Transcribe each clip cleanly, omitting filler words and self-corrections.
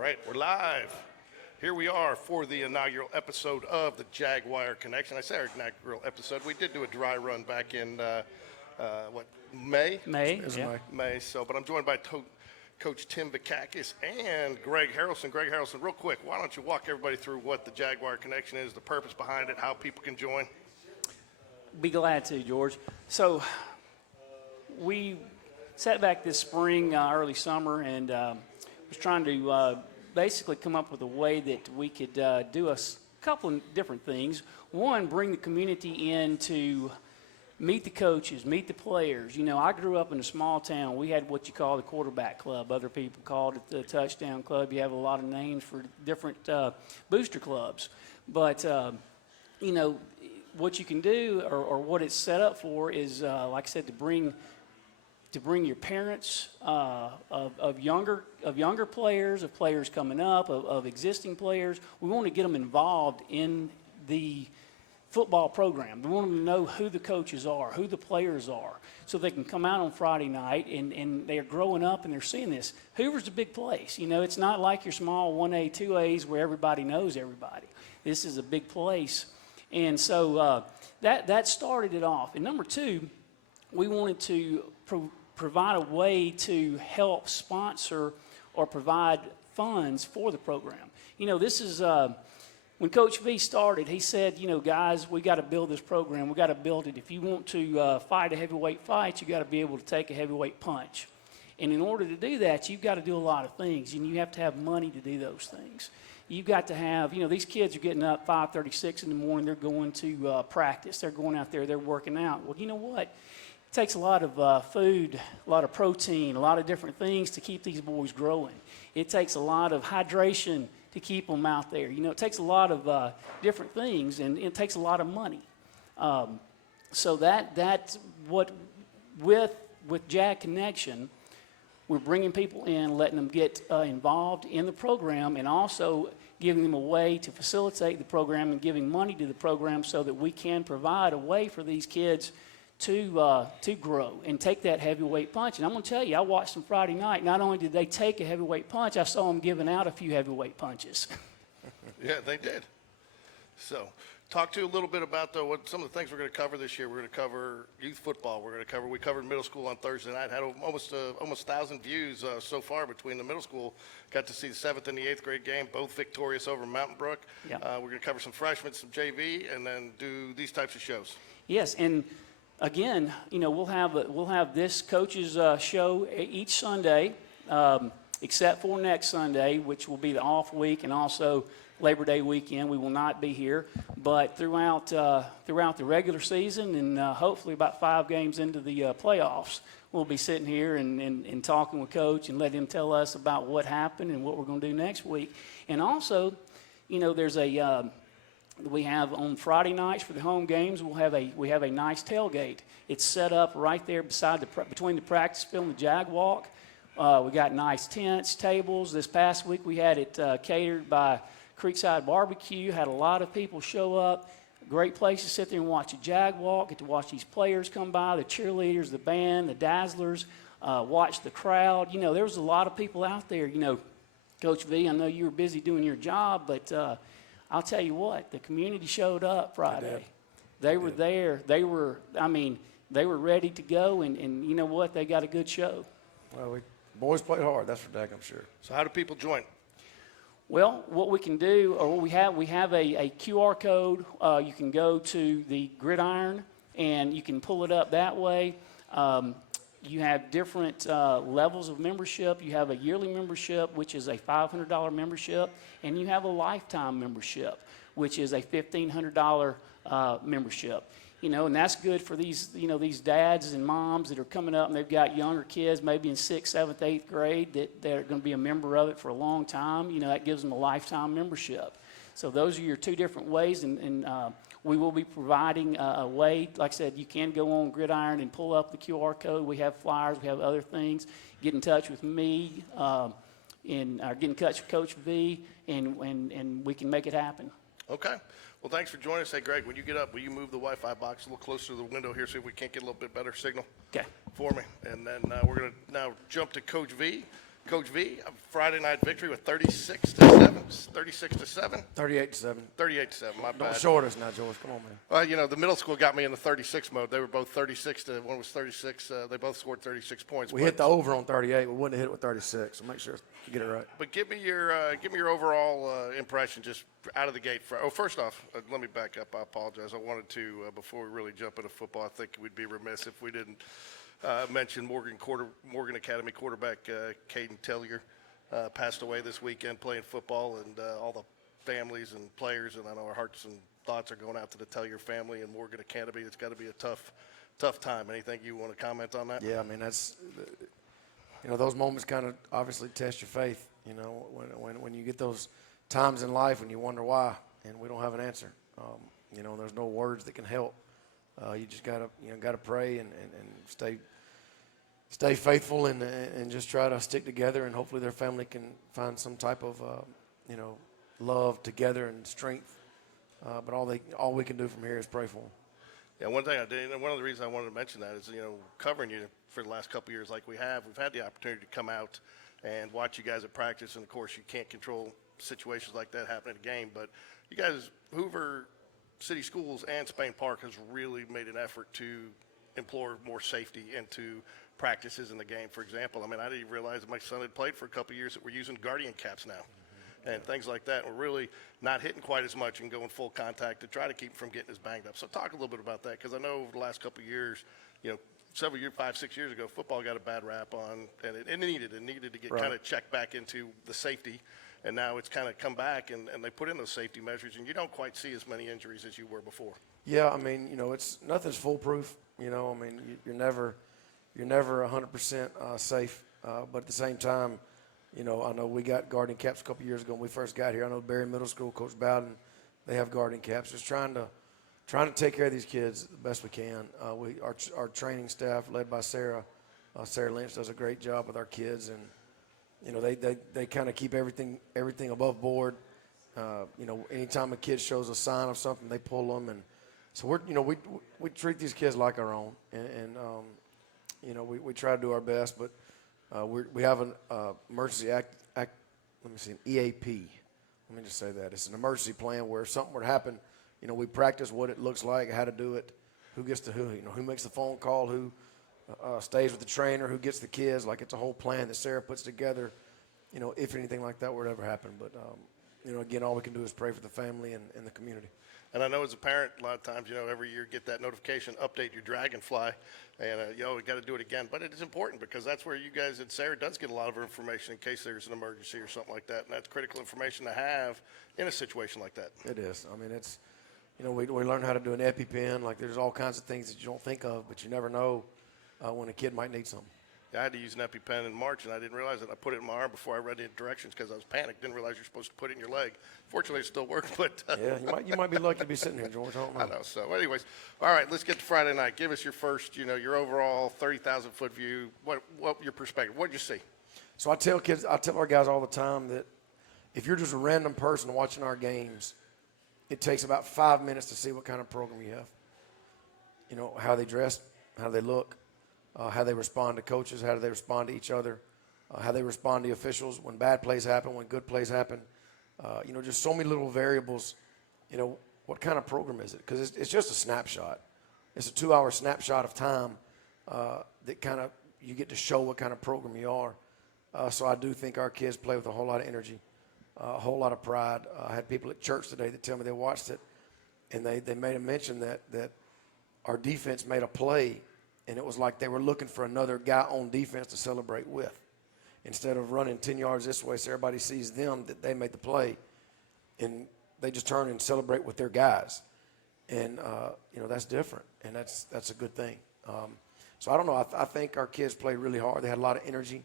All right, we're live. Here we are for the inaugural episode of the Jaguar Connection. I say our inaugural episode. We did do a dry run back in, May? May. May. So, but I'm joined by Coach Tim Vikakis and Greg Harrelson. Greg Harrelson, real quick, why don't you walk everybody through what the Jaguar Connection is, the purpose behind it, how people can join? Be glad to, George. So we sat back this spring, early summer, and was trying to basically come up with a way that we could do a couple of different things. One, bring the community in to meet the coaches, meet the players. You know, I grew up in a small town. We had what you call the quarterback club. Other people called it the touchdown club. You have a lot of names for different booster clubs. But, you know, what you can do or what it's set up for is, like I said, to bring your parents of younger players, of players coming up, of existing players. We want to get them involved in the football program. We want them to know who the coaches are, who the players are, so they can come out on Friday night and they're growing up and they're seeing this. Hoover's a big place. You know, it's not like your small 1A, 2As where everybody knows everybody. This is a big place. And so that started it off. And number two, we wanted to provide a way to help sponsor or provide funds for the program. You know, this is when Coach V started, he said, you know, guys, we got to build this program. We got to build it. If you want to fight a heavyweight fight, you got to be able to take a heavyweight punch. And in order to do that, you've got to do a lot of things, and you have to have money to do those things. You've got to have, you know, these kids are getting up 5:36 in the morning. They're going to practice. They're going out there. They're working out. Well, you know what? It takes a lot of food, a lot of protein, a lot of different things to keep these boys growing. It takes a lot of hydration to keep them out there. You know, it takes a lot of different things, and it takes a lot of money. So that's what, with Jag Connection, we're bringing people in, letting them get involved in the program, and also giving them a way to facilitate the program and giving money to the program so that we can provide a way for these kids to grow and take that heavyweight punch. And I'm going to tell you, I watched them Friday night. Not only did they take a heavyweight punch, I saw them giving out a few heavyweight punches. Yeah, they did. So talk to you a little bit about what some of the things we're going to cover this year. We're going to cover youth football. We covered middle school on Thursday night. Had almost 1,000 views so far between the middle school. Got to see the 7th and the 8th grade game, both victorious over Mountain Brook. Yeah. We're going to cover some freshmen, some JV, and then do these types of shows. Yes, and again, you know, we'll have this coaches show each Sunday, except for next Sunday, which will be the off week, and also Labor Day weekend. We will not be here, but throughout the regular season and hopefully about 5 games into the playoffs, we'll be sitting here and talking with Coach and let him tell us about what happened and what we're going to do next week. And also, you know, there's we have on Friday nights for the home games, we have a nice tailgate. It's set up right there between the practice field and the Jag Walk. We got nice tents, tables. This past week we had it catered by Creekside Barbecue. Had a lot of people show up. Great place to sit there and watch a Jag Walk. Get to watch these players come by, the cheerleaders, the band, the Dazzlers. Watch the crowd. You know, there was a lot of people out there. You know, Coach V, I know you were busy doing your job, but I'll tell you what, the community showed up Friday. They were there. They were ready to go, and you know what? They got a good show. Well, boys played hard, that's for daggum sure. So how do people join? Well, what we can do, or what we have a QR code. You can go to the Gridiron, and you can pull it up that way. You have different levels of membership. You have a yearly membership, which is a $500 membership, and you have a lifetime membership, which is a $1,500 membership. You know, and that's good for these dads and moms that are coming up and they've got younger kids, maybe in 6th, 7th, 8th grade, that they're going to be a member of it for a long time. You know, that gives them a lifetime membership. So those are your 2 different ways, and we will be providing a way. Like I said, you can go on Gridiron and pull up the QR code. We have flyers. We have other things. Get in touch with me or get in touch with Coach V, and we can make it happen. Okay. Well, thanks for joining us. Hey, Greg, when you get up, will you move the Wi-Fi box a little closer to the window here, see if we can't get a little bit better signal Okay. for me? And then we're going to now jump to Coach V. Coach V, a Friday night victory with 36-7. 36-7. 38-7. 38-7. My Don't bad. short us now, George. Come on, man. Well, you know, the middle school got me in the 36 mode. They were both 36 to one was 36. They both scored 36 points. We hit the over on 38. We wouldn't have hit it with 36. So make sure you get it right. But give me your overall impression just out of the gate. First off, let me back up. I apologize. I wanted to before we really jump into football. I think we'd be remiss if we didn't mention Morgan Academy quarterback Caden Tellier passed away this weekend playing football, and all the families and players, and I know our hearts and thoughts are going out to the Tellier family and Morgan Academy. It's got to be a tough time. Anything you want to comment on that? Yeah, I mean, that's, those moments kind of obviously test your faith, when you get those times in life when you wonder why, and we don't have an answer. There's no words that can help. You just gotta pray and stay faithful and just try to stick together, and hopefully their family can find some type of love together and strength. But all we can do from here is pray for them. Yeah, one thing I did, and one of the reasons I wanted to mention that is, covering you for the last couple of years like we've had the opportunity to come out and watch you guys at practice, and of course you can't control situations like that happening at a game, but you guys, Hoover City Schools and Spain Park has really made an effort to implore more safety into practices in the game. For example, I mean, I didn't even realize that my son had played for a couple of years that we're using guardian caps now. And things like that. We're really not hitting quite as much and going full contact to try to keep him from getting as banged up. So talk a little bit about that, because I know over the last couple of years, several years, 5-6 years ago, football got a bad rap on, and it needed to get kind of checked back into the safety. And now it's kind of come back, and they put in those safety measures, and you don't quite see as many injuries as you were before. Yeah, I mean, it's nothing's foolproof. I mean, you're never 100% safe. But at the same time, I know we got guardian caps a couple years ago when we first got here. I know Berry Middle School, Coach Bowden, they have guardian caps. Just trying to take care of these kids the best we can. Our training staff, led by Sarah Lynch, does a great job with our kids, and they kind of keep everything above board. Anytime a kid shows a sign of something, they pull them, and so we treat these kids like our own, and we try to do our best, but we have an emergency act. Let me see, an EAP. Let me just say that it's an emergency plan where if something were to happen, we practice what it looks like, how to do it, who gets to who makes the phone call, who stays with the trainer, who gets the kids. Like, it's a whole plan that Sarah puts together, if anything like that were to ever happen. But, again, all we can do is pray for the family and the community. And I know as a parent, a lot of times, every year get that notification, update your Dragonfly, and, we got to do it again. But it is important, because that's where you guys, and Sarah does get a lot of her information in case there's an emergency or something like that. And that's critical information to have in a situation like that. It is. I mean, it's, we learn how to do an EpiPen. Like, there's all kinds of things that you don't think of, but you never know when a kid might need something. I had to use an EpiPen in March, and I didn't realize it. I put it in my arm before I read the directions because I was panicked. Didn't realize you're supposed to put it in your leg. Fortunately, it still worked. But yeah, you might be lucky to be sitting here, George. I don't know. I know. So, anyways, all right, let's get to Friday night. Give us your first, your overall 30,000-foot view. What your perspective? What did you see? So I tell our guys all the time that if you're just a random person watching our games, it takes about 5 minutes to see what kind of program you have. How they dress, how they look. How they respond to coaches, how do they respond to each other, how they respond to officials when bad plays happen, when good plays happen. Just so many little variables. What kind of program is it? Because it's just a snapshot. It's a 2-hour snapshot of time that kind of you get to show what kind of program you are. So I do think our kids play with a whole lot of energy, a whole lot of pride. I had people at church today that tell me they watched it, and they made a mention that our defense made a play, and it was like they were looking for another guy on defense to celebrate with. Instead of running 10 yards this way so everybody sees them, that they made the play, and they just turn and celebrate with their guys. And, that's different, and that's a good thing. So I don't know. I think our kids played really hard. They had a lot of energy,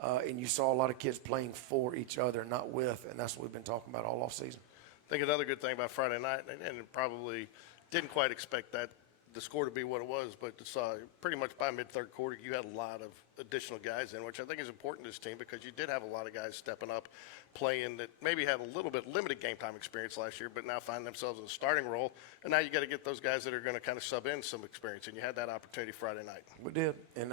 and you saw a lot of kids playing for each other, not with, and that's what we've been talking about all offseason. I think another good thing about Friday night, and probably didn't quite expect the score to be what it was, but pretty much by mid-third quarter, you had a lot of additional guys in, which I think is important to this team because you did have a lot of guys stepping up, playing that maybe had a little bit limited game time experience last year, but now find themselves in a starting role. And now you got to get those guys that are going to kind of sub in some experience, and you had that opportunity Friday night. We did, and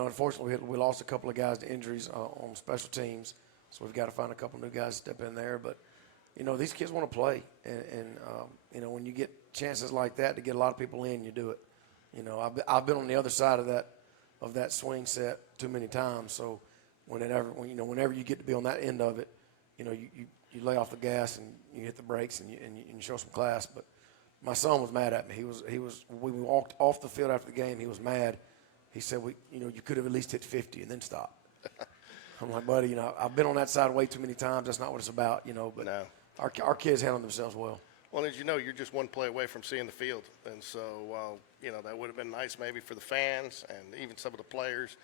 unfortunately, we lost a couple of guys to injuries on special teams, so we've got to find a couple new guys to step in there. But, these kids want to play, and when you get chances like that to get a lot of people in, you do it. I've been on the other side of that swing set too many times, so whenever you get to be on that end of it, you lay off the gas and you hit the brakes and you show some class. But my son was mad at me. When we walked off the field after the game, he was mad. He said, you could have at least hit 50 and then stop. I'm like, buddy, I've been on that side way too many times. That's not what it's about, but No. Our kids handle themselves well. Well, as you know, you're just one play away from seeing the field. And so, that would have been nice maybe for the fans and even some of the players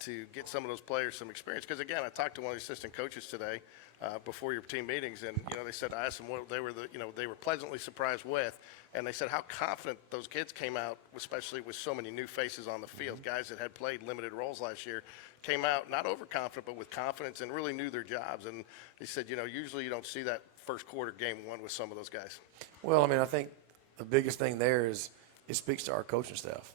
to get some of those players some experience. Because, again, I talked to one of the assistant coaches today before your team meetings, and, they said, I asked them what they were pleasantly surprised with. And they said how confident those kids came out, especially with so many new faces on the field. Mm-hmm. Guys that had played limited roles last year came out not overconfident, but with confidence and really knew their jobs. And he said, usually you don't see that first quarter game one with some of those guys. Well, I think the biggest thing there is it speaks to our coaching staff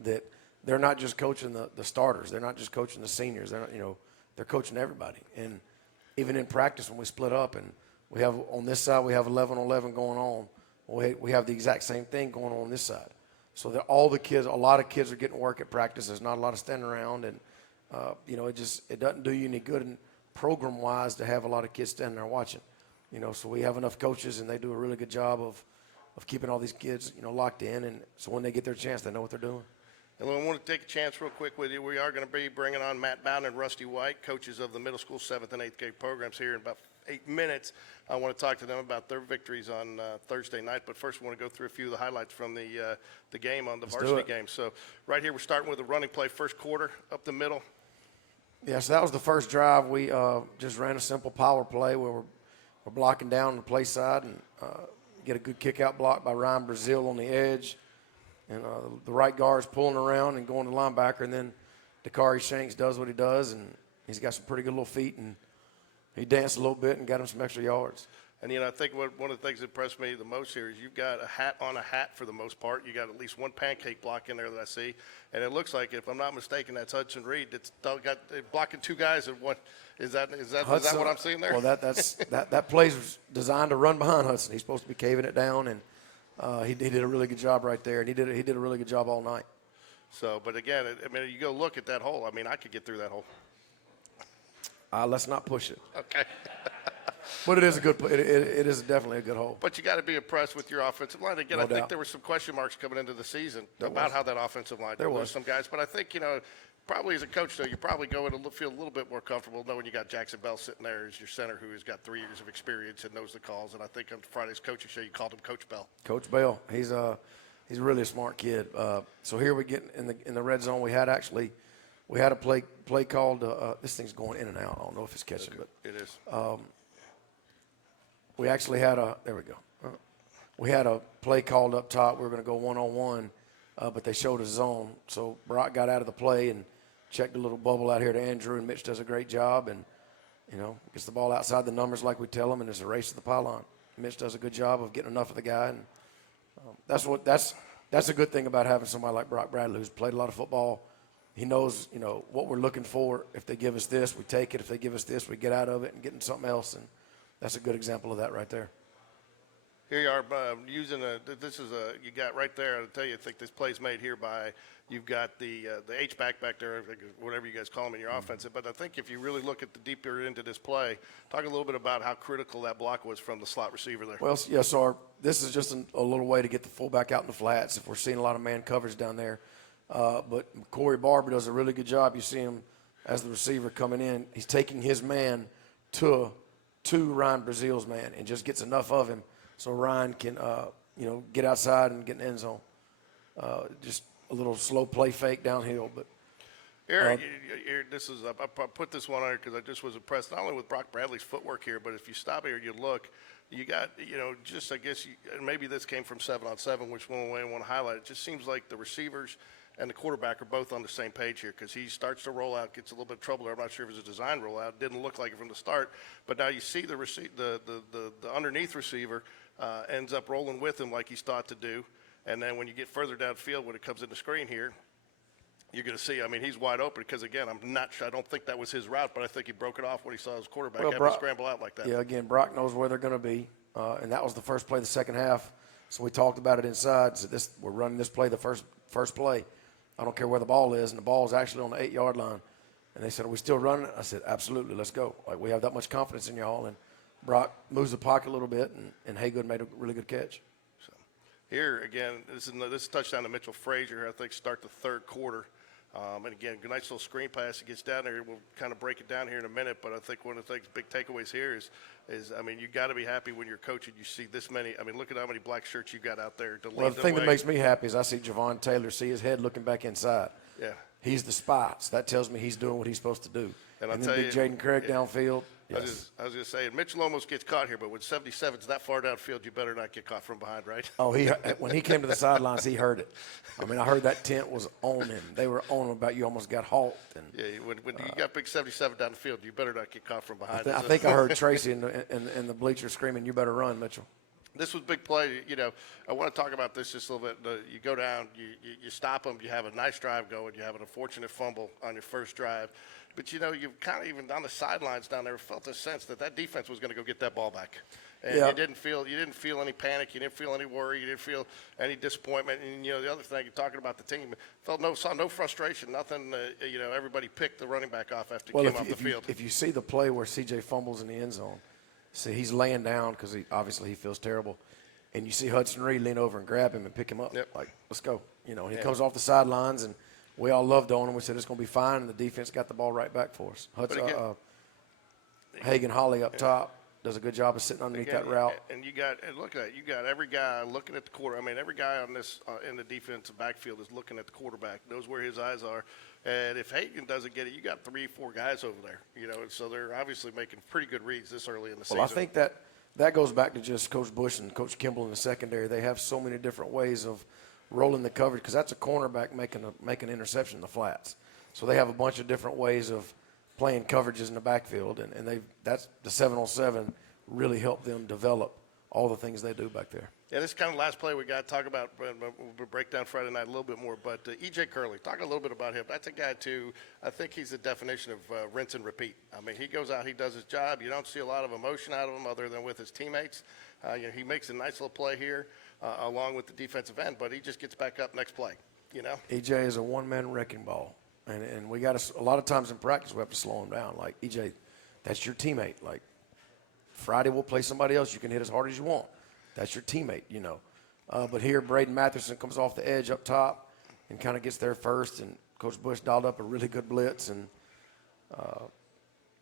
that they're not just coaching the starters. They're not just coaching the seniors. They're not, they're coaching everybody. And even in practice when we split up and we have on this side we have 11-11 going on, we have the exact same thing going on this side. So that a lot of kids are getting work at practice. There's not a lot of standing around, and it doesn't do you any good program-wise to have a lot of kids standing there watching. So we have enough coaches, and they do a really good job of keeping all these kids, locked in. And so when they get their chance, they know what they're doing. And I want to take a chance real quick with you. We are going to be bringing on Matt Bowden and Rusty White, coaches of the middle school 7th and 8th grade programs here in about 8 minutes. I want to talk to them about their victories on Thursday night. But first, I want to go through a few of the highlights from the game on the varsity game. So right here, we're starting with a running play, first quarter, up the middle. Yeah, so that was the first drive. We just ran a simple power play where we're blocking down on the play side and get a good kick-out block by Ryan Brazil on the edge. And the right guard is pulling around and going to linebacker. And then Dakari Shanks does what he does, and he's got some pretty good little feet. And he danced a little bit and got him some extra yards. And, I think one of the things that impressed me the most here is you've got a hat on a hat for the most part. You got at least one pancake block in there that I see. And it looks like, if I'm not mistaken, that's Hudson Reed. It's got blocking two guys in one. Is that what I'm seeing there? Well, that play was designed to run behind Hudson. He's supposed to be caving it down, and he did a really good job right there. And he did a really good job all night. So, but again, you go look at that hole. I could get through that hole. Let's not push it. Okay. But it is a good. It is definitely a good hole. But you got to be impressed with your offensive line. Again, No I think doubt. there were some question marks coming into the season about how that offensive line. There was some guys, but I think probably as a coach though, you probably go in and feel a little bit more comfortable knowing you got Jackson Bell sitting there as your center, who has got 3 years of experience and knows the calls. And I think on Friday's coaching show, you called him Coach Bell. Coach Bell, he's really a smart kid. So here we get in the red zone. We had a play called. This thing's going in and out. I don't know if it's catching, but it is. We actually had we had a play called up top. We were going to go one-on-one, but they showed a zone. So Brock got out of the play and checked a little bubble out here to Andrew, and Mitch does a great job. And, gets the ball outside the numbers like we tell him, and it's a race to the pylon. Mitch does a good job of getting enough of the guy. And that's a good thing about having somebody like Brock Bradley, who's played a lot of football. He knows, what we're looking for. If they give us this, we take it. If they give us this, we get out of it and get into something else. And that's a good example of that right there. Here you are using you got right there. I'll tell you, I think this play's made here by, you've got the H-back back there, whatever you guys call them in your offense. But I think if you really look at the deeper into this play, talk a little bit about how critical that block was from the slot receiver there. Well, yeah, so this is just a little way to get the fullback out in the flats if we're seeing a lot of man coverage down there. But Corey Barber does a really good job. You see him as the receiver coming in. He's taking his man to Ryan Brazil's man and just gets enough of him so Ryan can, get outside and get in the end zone. Just a little slow play fake downhill. But Eric, I put this one on here because I just was impressed not only with Brock Bradley's footwork here, but if you stop here and you look, you got, just I guess, maybe this came from 7-on-7, which one way I want to highlight. It just seems like the receivers and the quarterback are both on the same page here because he starts to roll out, gets a little bit of trouble there. I'm not sure if it was a design rollout. Didn't look like it from the start. But now you see the underneath receiver ends up rolling with him like he's thought to do. And then when you get further downfield, when it comes in the screen here, you're going to see, I mean, he's wide open because, again, I'm not sure. I don't think that was his route, but I think he broke it off when he saw his quarterback have to scramble out like that. Yeah, again, Brock knows where they're going to be, and that was the first play of the second half. So we talked about it inside. So we're running this play the first play. I don't care where the ball is, and the ball is actually on the 8-yard line. And they said, "Are we still running it?" I said, "Absolutely, let's go. Like, we have that much confidence in y'all." And Brock moves the pocket a little bit, and Haygood made a really good catch. So here, again, this is touchdown to Mitchell Frazier, I think, start the third quarter. And again, nice little screen pass. He gets down there. We'll kind of break it down here in a minute. But I think one of the big takeaways here is I mean, you got to be happy when you're coaching. You see this many. I mean, look at how many black shirts you got out there to lead the way. Well, the thing that makes me happy is I see Javon Taylor see his head looking back inside. Yeah. He's the spot. So that tells me he's doing what he's supposed to do. And I'll then tell big you, Jaden Craig downfield. Yes. I was just saying, Mitchell almost gets caught here, but when 77's that far downfield, you better not get caught from behind, right? Oh, when he came to the sidelines, he heard it. I mean, I heard that tent was on him. They were on him about you almost got halt. And, Yeah, when you got big 77 down the field, you better not get caught from behind. I think I heard Tracy in the bleacher screaming, "You better run, Mitchell." This was a big play. You know, I want to talk about this just a little bit. You go down, you stop them, you have a nice drive going, you have an unfortunate fumble on your first drive. But, you know, you've kind of even on the sidelines down there felt a sense that defense was going to go get that ball back. And Yeah. you didn't feel any panic, you didn't feel any worry, you didn't feel any disappointment. And, you know, the other thing, you're talking about the team, saw no frustration, nothing. You know, everybody picked the running back off after he came off the field. If you see the play where CJ fumbles in the end zone, see he's laying down because he feels terrible. And you see Hudson Reed lean over and grab him and pick him up. Yep. Like, let's go. You know, and he comes off the sidelines, and we all loved on him. We said it's going to be fine, and the defense got the ball right back for us. Hagan Holly up top does a good job of sitting underneath that route. And you got every guy looking at the quarter. I mean, every guy on this in the defensive backfield is looking at the quarterback, knows where his eyes are. And if Hagan doesn't get it, you got 3-4 guys over there. You know, and so they're obviously making pretty good reads this early in the season. Well, I think that goes back to just Coach Bush and Coach Kimball in the secondary. They have so many different ways of rolling the coverage because that's a cornerback making an interception in the flats. So they have a bunch of different ways of playing coverages in the backfield, and that's the 7-on-7 really helped them develop all the things they do back there. Yeah, this is kind of the last play we got to talk about. We'll break down Friday night a little bit more. But E.J. Curley, talk a little bit about him. That's a guy, too, I think he's the definition of rinse and repeat. I mean, he goes out, he does his job. You don't see a lot of emotion out of him other than with his teammates. You know, he makes a nice little play here along with the defensive end, but he just gets back up next play, you know. E.J. is a one-man wrecking ball. And we got a lot of times in practice we have to slow him down. Like, E.J., that's your teammate. Like, Friday we'll play somebody else. You can hit as hard as you want. That's your teammate, you know. But here, Braden Matheson comes off the edge up top and kind of gets there first. And Coach Bush dialed up a really good blitz. And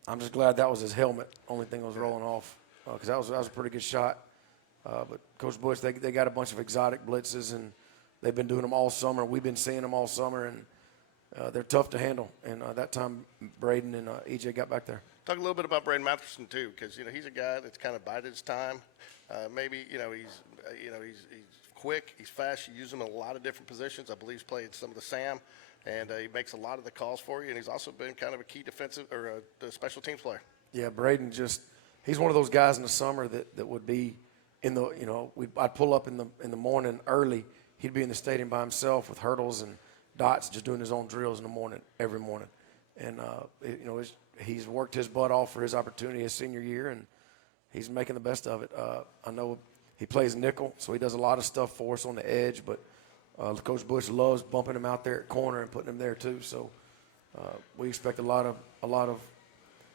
I'm just glad that was his helmet. Only thing that was rolling off because that was a pretty good shot. But Coach Bush, they got a bunch of exotic blitzes, and they've been doing them all summer. We've been seeing them all summer, and they're tough to handle. And that time, Braden and E.J. got back there. Talk a little bit about Braden Matheson too, because you know he's a guy that's kind of bided his time. Maybe he's quick, he's fast. You use him in a lot of different positions. I believe he's played some of the Sam, and he makes a lot of the calls for you. And he's also been kind of a key defensive or a special teams player. Yeah, Braden he's one of those guys in the summer that would be in the I'd pull up in the morning early. He'd be in the stadium by himself with hurdles and dots, just doing his own drills in the morning every morning, and he's worked his butt off for his opportunity his senior year, and he's making the best of it. I know he plays nickel, so he does a lot of stuff for us on the edge, but Coach Bush loves bumping him out there at corner and putting him there too. So we expect a lot of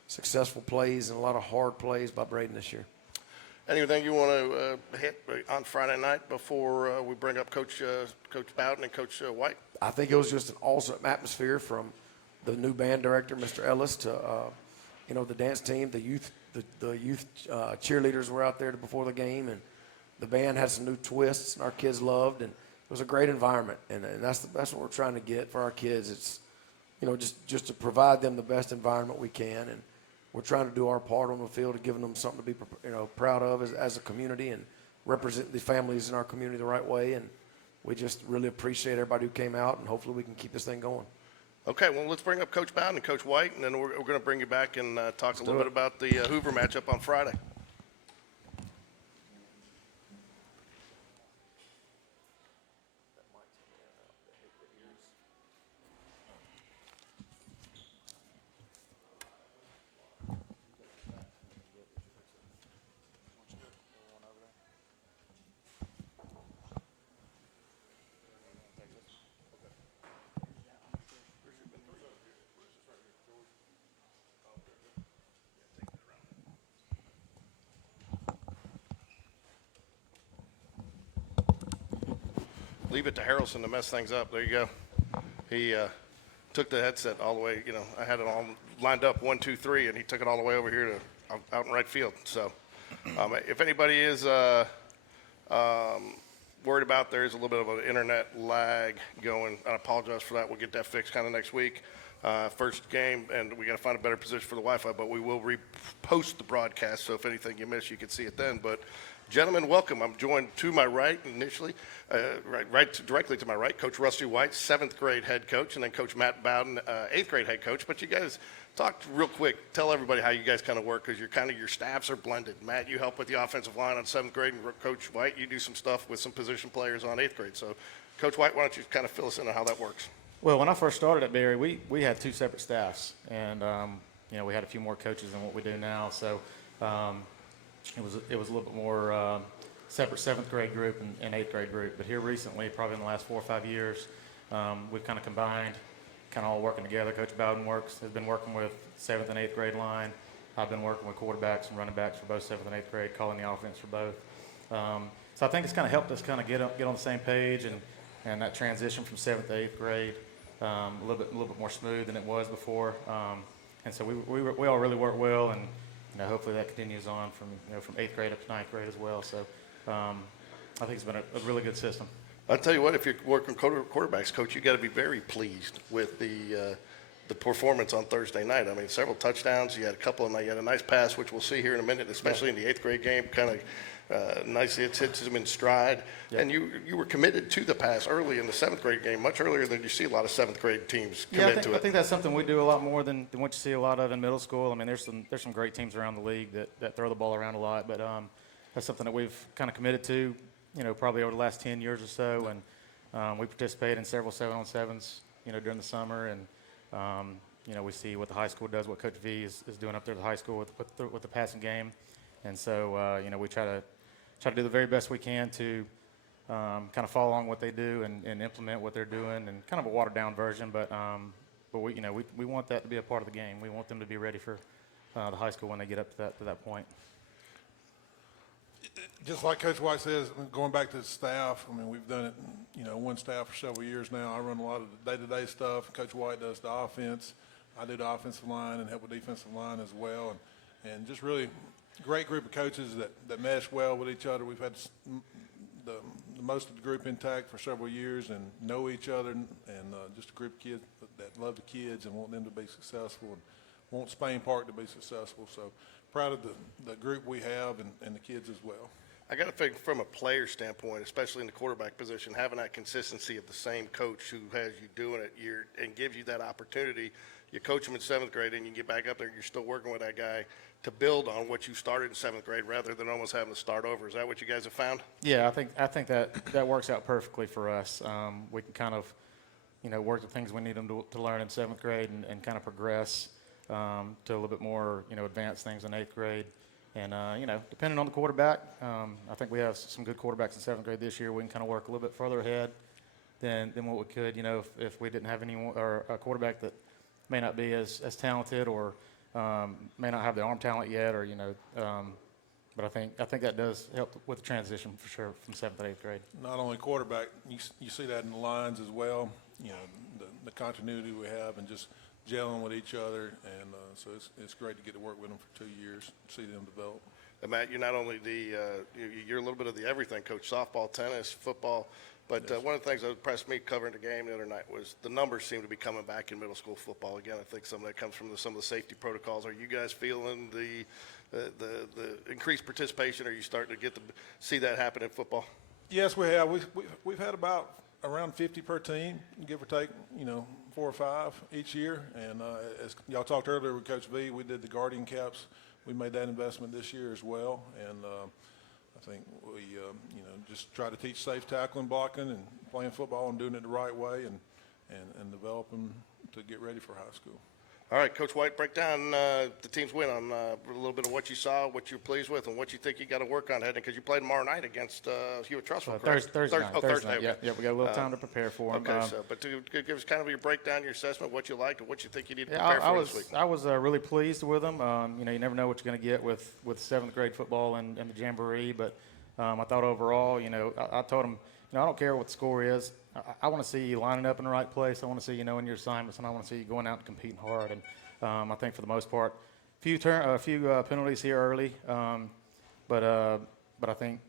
successful plays and a lot of hard plays by Braden this year. Anything you want to hit on Friday night before we bring up Coach Bowden and Coach White? I think it was just an awesome atmosphere from the new band director, Mr. Ellis, to the dance team, the youth cheerleaders were out there before the game, and the band had some new twists, and our kids loved, and it was a great environment, and that's what we're trying to get for our kids. It's just to provide them the best environment we can, and we're trying to do our part on the field of giving them something to be proud of as a community and represent the families in our community the right way, and we just really appreciate everybody who came out, and hopefully we can keep this thing going. Okay, well, let's bring up Coach Bowden and Coach White, and then we're going to bring you back and talk a little bit about the Hoover matchup on Friday. leave it to Harrelson to mess things up. There you go. He took the headset all the way. You know, I had it all lined up 1, 2, 3, and he took it all the way over here to out in right field. So, if anybody is worried about there's a little bit of an internet lag going, I apologize for that. We'll get that fixed kind of next week. First game, and we got to find a better position for the Wi-Fi, but we will repost the broadcast, so if anything you miss, you can see it then. But gentlemen, welcome. I'm joined to my right initially, directly to my right, Coach Rusty White, 7th grade head coach, and then Coach Matt Bowden, 8th grade head coach. But you guys talk real quick. Tell everybody how you guys kind of work, because your staffs are blended. Matt, you help with the offensive line on 7th grade, and Coach White, you do some stuff with some position players on 8th grade. So, Coach White, why don't you kind of fill us in on how that works? Well, when I first started at Berry, we had 2 separate staffs, and we had a few more coaches than what we do now. So it was a little bit more separate 7th grade group and 8th grade group. But here recently, probably in the last 4 or 5 years, we've kind of combined, kind of all working together. Coach Bowden has been working with 7th and 8th grade line. I've been working with quarterbacks and running backs for both 7th and 8th grade, calling the offense for both. So I think it's kind of helped us kind of get on the same page, and that transition from 7th to 8th grade. A little bit more smooth than it was before, and so we all really work well, and hopefully that continues on from 8th grade up to 9th grade as well. So I think it's been a really good system. I'll tell you what, if you're working quarterbacks, Coach, you got to be very pleased with the performance on Thursday night. I mean, several touchdowns. You had a couple of them. You had a nice pass, which we'll see here in a minute, especially in the 8th grade game. Kind of nicely, it hits him in stride. Yeah. And you were committed to the pass early in the 7th grade game, much earlier than you see a lot of 7th grade teams commit to it. I think that's something we do a lot more than what you see a lot of in middle school. I mean, there's some great teams around the league that throw the ball around a lot, but that's something that we've kind of committed to, probably over the last 10 years or so. And we participate in several 7-on-7s, during the summer, and we see what the high school does, what Coach V is doing up there at the high school with the passing game, and so we try to do the very best we can to kind of follow along what they do and implement what they're doing, and kind of a watered down version, but we want that to be a part of the game. We want them to be ready for the high school when they get up to that point. Just like Coach White says, going back to the staff, I mean, we've done it, one staff for several years now. I run a lot of the day-to-day stuff. Coach White does the offense. I do the offensive line and help with defensive line as well. And just really great group of coaches that mesh well with each other. We've had the most of the group intact for several years and know each other, and just a group of kids that love the kids and want them to be successful and want Spain Park to be successful. So proud of the group we have and the kids as well. I got to think from a player standpoint, especially in the quarterback position, having that consistency of the same coach who has you doing it and gives you that opportunity. You coach them in 7th grade and you get back up there and you're still working with that guy to build on what you started in 7th grade rather than almost having to start over. Is that what you guys have found? Yeah, I think that works out perfectly for us. We can kind of, work the things we need them to learn in 7th grade and kind of progress to a little bit more, advanced things in 8th grade. And, depending on the quarterback, I think we have some good quarterbacks in 7th grade this year. We can kind of work a little bit further ahead than what we could, if we didn't have anyone or a quarterback that may not be as talented or may not have the arm talent yet, or but I think that does help with the transition for sure from 7th to 8th grade. Not only quarterback, you see that in the lines as well. The continuity we have and just gelling with each other, and so it's great to get to work with them for 2 years, see them develop. And Matt, you're not only you're a little bit of the everything coach, softball, tennis, football. But one of the things that impressed me covering the game the other night was the numbers seem to be coming back in middle school football again. I think some of that comes from some of the safety protocols. Are you guys feeling the increased participation? Are you starting to see that happen in football? Yes, we have. We've had about around 50 per team, give or take, 4 or 5 each year. And as y'all talked earlier with Coach V, we did the Guardian Caps. We made that investment this year as well. And I think we, just try to teach safe tackling, blocking, and playing football and doing it the right way and develop them to get ready for high school. All right, Coach White, break down the team's win on a little bit of what you saw, what you're pleased with, and what you think you got to work on heading, because you play tomorrow night against Hewitt-Trussville, correct? Thursday night. Okay. Yeah, we got a little time to prepare for them. Okay, but to give us kind of your breakdown, your assessment, what you liked, and what you think you need to prepare for this week. I was really pleased with them. You never know what you're going to get with 7th grade football and the Jamboree, but I thought overall, I told them, I don't care what the score is. I want to see you lining up in the right place. I want to see you knowing your assignments, and I want to see you going out and competing hard. And I think for the most part, a few penalties here early, but I think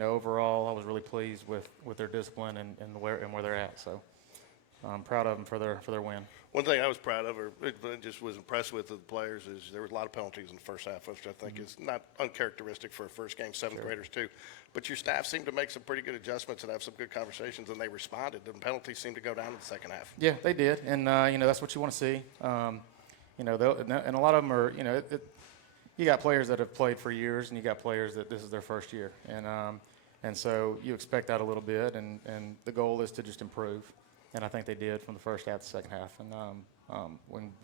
overall I was really pleased with their discipline and where they're at. So I'm proud of them for their win. One thing I was proud of, or just was impressed with the players, is there was a lot of penalties in the first half, which I think is not uncharacteristic for a first game, seventh graders too. But your staff seemed to make some pretty good adjustments and have some good conversations, and they responded. The penalties seemed to go down in the second half. Yeah, they did, and that's what you want to see. And a lot of them are, you got players that have played for years, and you got players that this is their first year, and so you expect that a little bit, and the goal is to just improve. And I think they did from the first half to the second half, and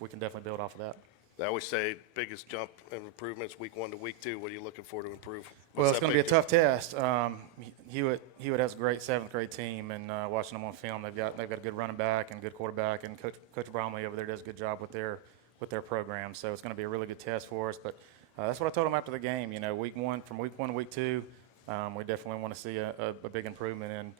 we can definitely build off of that. I always say biggest jump in improvements week 1 to week 2. What are you looking for to improve? Well, it's going to be a tough test. Hewitt has a great seventh grade team, and watching them on film, they've got a good running back and good quarterback, and Coach Bromley over there does a good job with their program. So it's going to be a really good test for us. But that's what I told them after the game. From week 1 to week 2, we definitely want to see a big improvement in.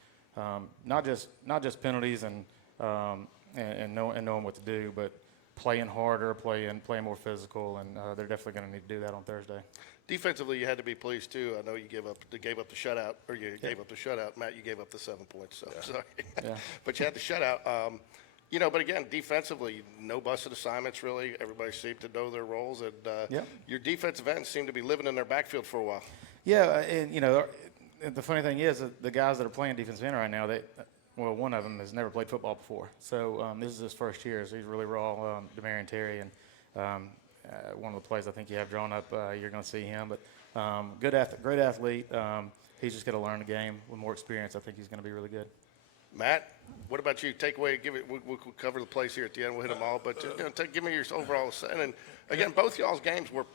Not just penalties and knowing what to do, but playing harder, playing more physical, and they're definitely going to need to do that on Thursday. Defensively, you had to be pleased too. I know you gave up the shutout, or you gave up the shutout. Matt, you gave up the 7 points. So sorry, but you had the shutout. But again, defensively, no busted assignments really. Everybody seemed to know their roles, and your defensive ends seem to be living in their backfield for a while. Yeah, and the funny thing is that the guys that are playing defensive end right now, one of them has never played football before. So this is his first year, so he's really raw, Demarion Terry. And one of the plays I think you have drawn up, you're going to see him. But great athlete. He's just going to learn the game with more experience. I think he's going to be really good. Matt, what about you? Takeaway, we'll cover the plays here at the end. We'll hit them all. But give me your overall. And again, both y'all's games were,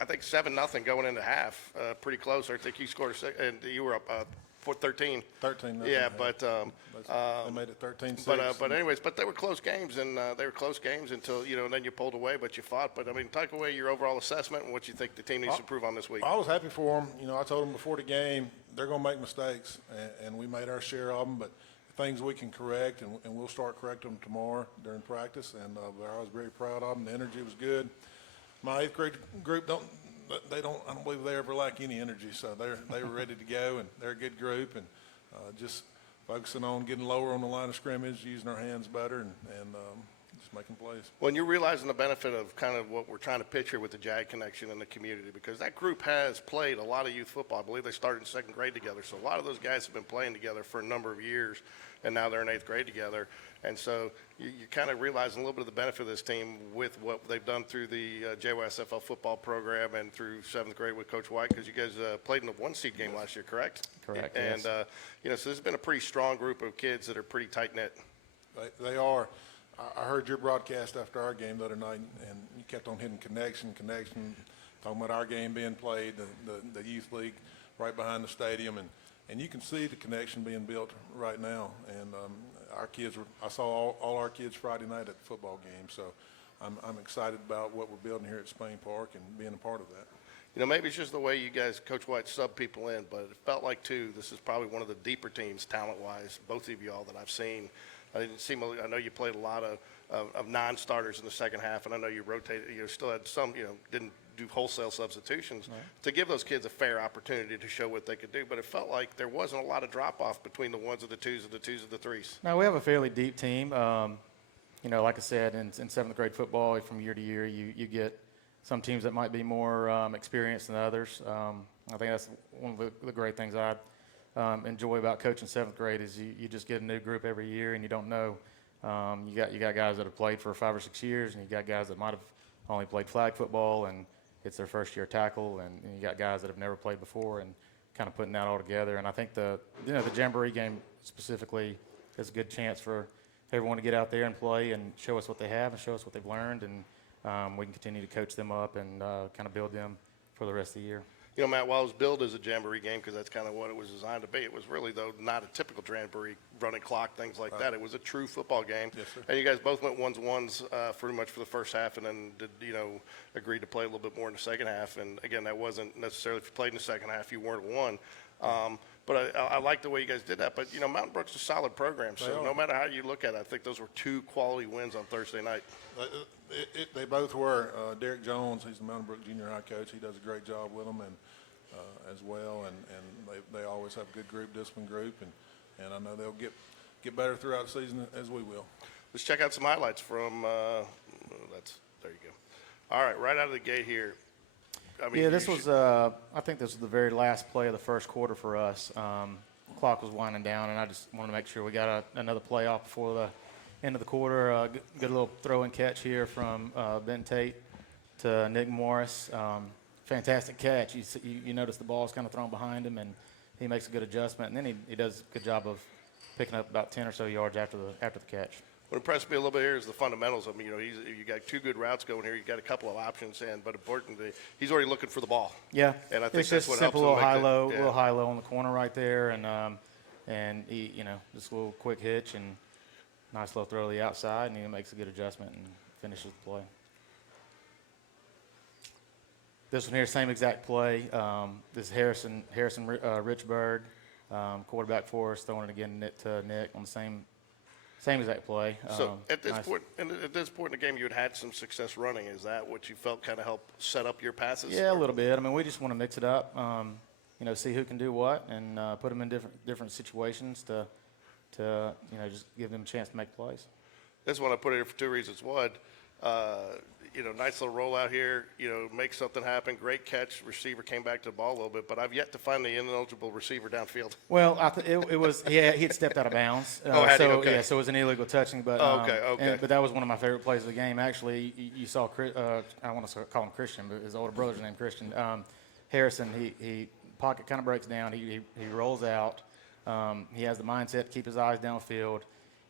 I think, 7-0 going into half. Pretty close. I think you scored and you were up for 13. 13. Yeah, but they made it 13-6. But anyways, they were close games, and they were close games until and then you pulled away, but you fought. But I mean, take away your overall assessment and what you think the team needs to improve on this week. I was happy for them. I told them before the game they're going to make mistakes, and we made our share of them. But things we can correct, and we'll start correcting them tomorrow during practice. And I was very proud of them. The energy was good. My 8th grade group I don't believe they ever lack any energy. So they were ready to go, and they're a good group, and just focusing on getting lower on the line of scrimmage, using our hands better, and just making plays. Well, you're realizing the benefit of kind of what we're trying to picture with the JAG connection in the community, because that group has played a lot of youth football. I believe they started in 2nd grade together. So a lot of those guys have been playing together for a number of years, and now they're in 8th grade together. And so you're kind of realizing a little bit of the benefit of this team with what they've done through the JYSFL football program and through 7th grade with Coach White, because you guys played in the 1-seed game last year, correct? Correct, And, yes. so this has been a pretty strong group of kids that are pretty tight-knit. They are. I heard your broadcast after our game the other night, and you kept on hitting connection, talking about our game being played, the youth league right behind the stadium, and you can see the connection being built right now. And our kids I saw all our kids Friday night at the football game, so I'm excited about what we're building here at Spain Park and being a part of that. Maybe it's just the way you guys, Coach White, sub people in, but it felt like, too, this is probably one of the deeper teams, talent-wise, both of y'all, that I've seen. I know you played a lot of non-starters in the second half, and I know you rotated. You still had some, didn't do wholesale substitutions to give those kids a fair opportunity to show what they could do. But it felt like there wasn't a lot of drop-off between the ones and the twos and the twos and the threes. No, we have a fairly deep team. Like I said, in 7th grade football, from year to year, you get some teams that might be more experienced than others. I think that's one of the great things I enjoy about coaching 7th grade is you just get a new group every year, and you don't know. You got guys that have played for 5 or 6 years, and you got guys that might have only played flag football, and it's their first year tackle, and you got guys that have never played before, and kind of putting that all together. And I think the Jamboree game specifically is a good chance for everyone to get out there and play and show us what they have and show us what they've learned, and we can continue to coach them up and kind of build them for the rest of the year. Matt, while it was billed as a Jamboree game, because that's kind of what it was designed to be, it was really, though, not a typical Jamboree running clock, things like that. It was a true football game. Yes, sir. And you guys both went 1-1s pretty much for the first half, and then agreed to play a little bit more in the second half. And again, that wasn't necessarily, if you played in the second half, you weren't won. But I like the way you guys did that. But, Mountain Brook's a solid program. So no matter how you look at it, I think those were 2 quality wins on Thursday night. They both were. Derek Jones, he's the Mountain Brook junior high coach. He does a great job with them and as well. And they always have a good group, disciplined group. And I know they'll get better throughout the season as we will. Let's check out some highlights from there you go. All right out of the gate here. This was I think this was the very last play of the first quarter for us. Clock was winding down, and I just wanted to make sure we got another play off before the end of the quarter. Good little throw and catch here from Ben Tate to Nick Morris. Fantastic catch. You notice the ball's kind of thrown behind him, and he makes a good adjustment, and then he does a good job of picking up about 10 or so yards after the catch. What impressed me a little bit here is the fundamentals. You got 2 good routes going here. You got a couple of options, but importantly, he's already looking for the ball. Yeah, and I think it's that's just what simple helps him little high low on the corner right there, and he, just a little quick hitch and nice little throw to the outside, and he makes a good adjustment and finishes the play. This one here, same exact play. This is Harrison Richburg, quarterback for us, throwing it again to Nick on the same exact play. So at this nice. point in the game, you had some success running. Is that what you felt kind of helped set up your passes? Yeah, a little bit. We just want to mix it up. See who can do what, and put them in different situations to just give them a chance to make plays. This one I put here for 2 reasons. One, nice little rollout here. Make something happen. Great catch. Receiver came back to the ball a little bit, but I've yet to find the ineligible receiver downfield. Well, it was he had stepped out of bounds. Had he? Okay. So it was an illegal touching. But okay. But that was one of my favorite plays of the game. Actually, you saw I want to call him Christian, but his older brother's named Christian. Harrison, he pocket kind of breaks down. He rolls out. He has the mindset to keep his eyes downfield,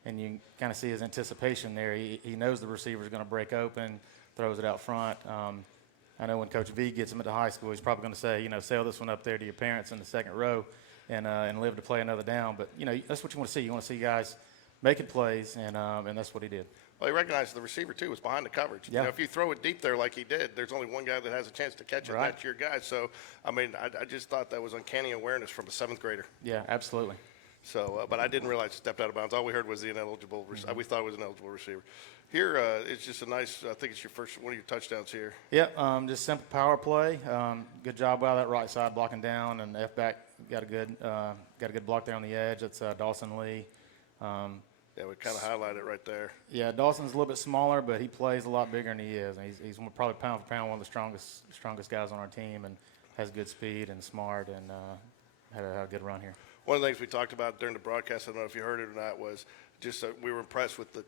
and you kind of see his anticipation there. He knows the receiver's going to break open. Throws it out front. I know when Coach V gets him into high school, he's probably going to say, sail this one up there to your parents in the second row and live to play another down. But, that's what you want to see. You want to see guys making plays, and that's what he did. Well, he recognized the receiver, too, was behind the coverage. Yeah. If you throw it deep there like he did, there's only one guy that has a chance to catch it, Right. and that's your guy. So, I just thought that was uncanny awareness from a 7th grader. Yeah, absolutely. So, but I didn't realize he stepped out of bounds. All we heard was the ineligible. We thought it was an eligible receiver. Here, it's just a nice. I think it's your first one of your touchdowns here. Yeah, just simple power play. Good job out of that right side blocking down, and the F back got a good block there on the edge. That's Dawson Lee. Yeah, we kind of highlight it right there. Yeah, Dawson's a little bit smaller, but he plays a lot bigger than he is. And he's probably pound for pound one of the strongest guys on our team, and has good speed and smart, and had a good run here. One of the things we talked about during the broadcast, I don't know if you heard it or not, was just we were impressed with the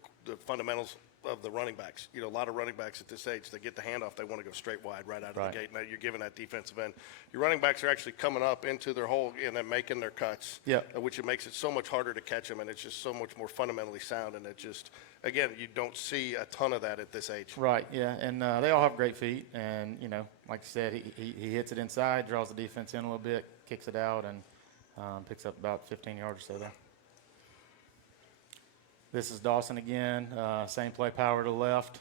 fundamentals of the running backs. A lot of running backs at this age, they get the handoff, they want to go straight wide right out of the gate. Now you're giving that defensive end. Your running backs are actually coming up into their hole and then making their cuts, which makes it so much harder to catch them, and it's just so much more fundamentally sound. And it just, again, you don't see a ton of that at this age. Right, yeah, and they all have great feet. And, like you said, he hits it inside, draws the defense in a little bit, kicks it out, and picks up about 15 yards or so there. This is Dawson again. Same play, power to the left.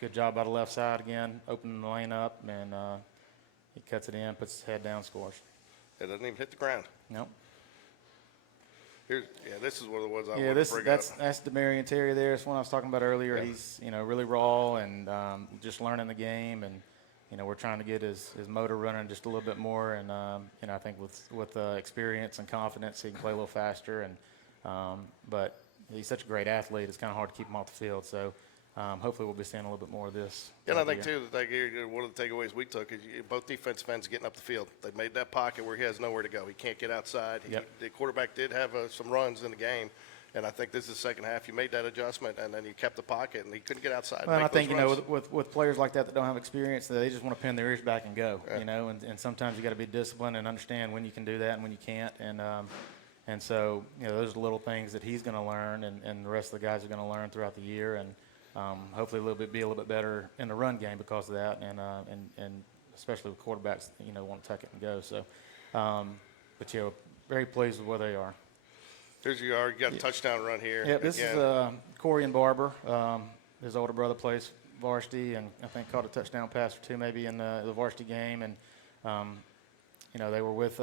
Good job by the left side again, opening the lane up, and he cuts it in, puts his head down, scores. It doesn't even hit the ground. Nope. This is one of the ones I want to bring up. That's Demarion Terry there. It's one I was talking about earlier. Yeah. He's really raw and just learning the game, and we're trying to get his motor running just a little bit more. And I think with experience and confidence, he can play a little faster. And but he's such a great athlete. It's kind of hard to keep him off the field. So hopefully we'll be seeing a little bit more of this. And I think, too, one of the takeaways we took is both defensive ends getting up the field. They made that pocket where he has nowhere to go. He can't get outside. The quarterback did have some runs in the game. And I think this is the second half. You made that adjustment, and then you kept the pocket, and he couldn't get outside. Well, I think, with players like that don't have experience, they just want to pin their ears back and go, and sometimes you got to be disciplined and understand when you can do that and when you can't. And so, those are little things that he's going to learn, and the rest of the guys are going to learn throughout the year, and hopefully be a little bit better in the run game because of that, and especially with quarterbacks, want to tuck it and go. So, but very pleased with where they are. Here's you are. You got a touchdown run here. Yeah, this is Corey and Barber. His older brother plays varsity, and I think caught a touchdown pass or two maybe in the varsity game. And they were with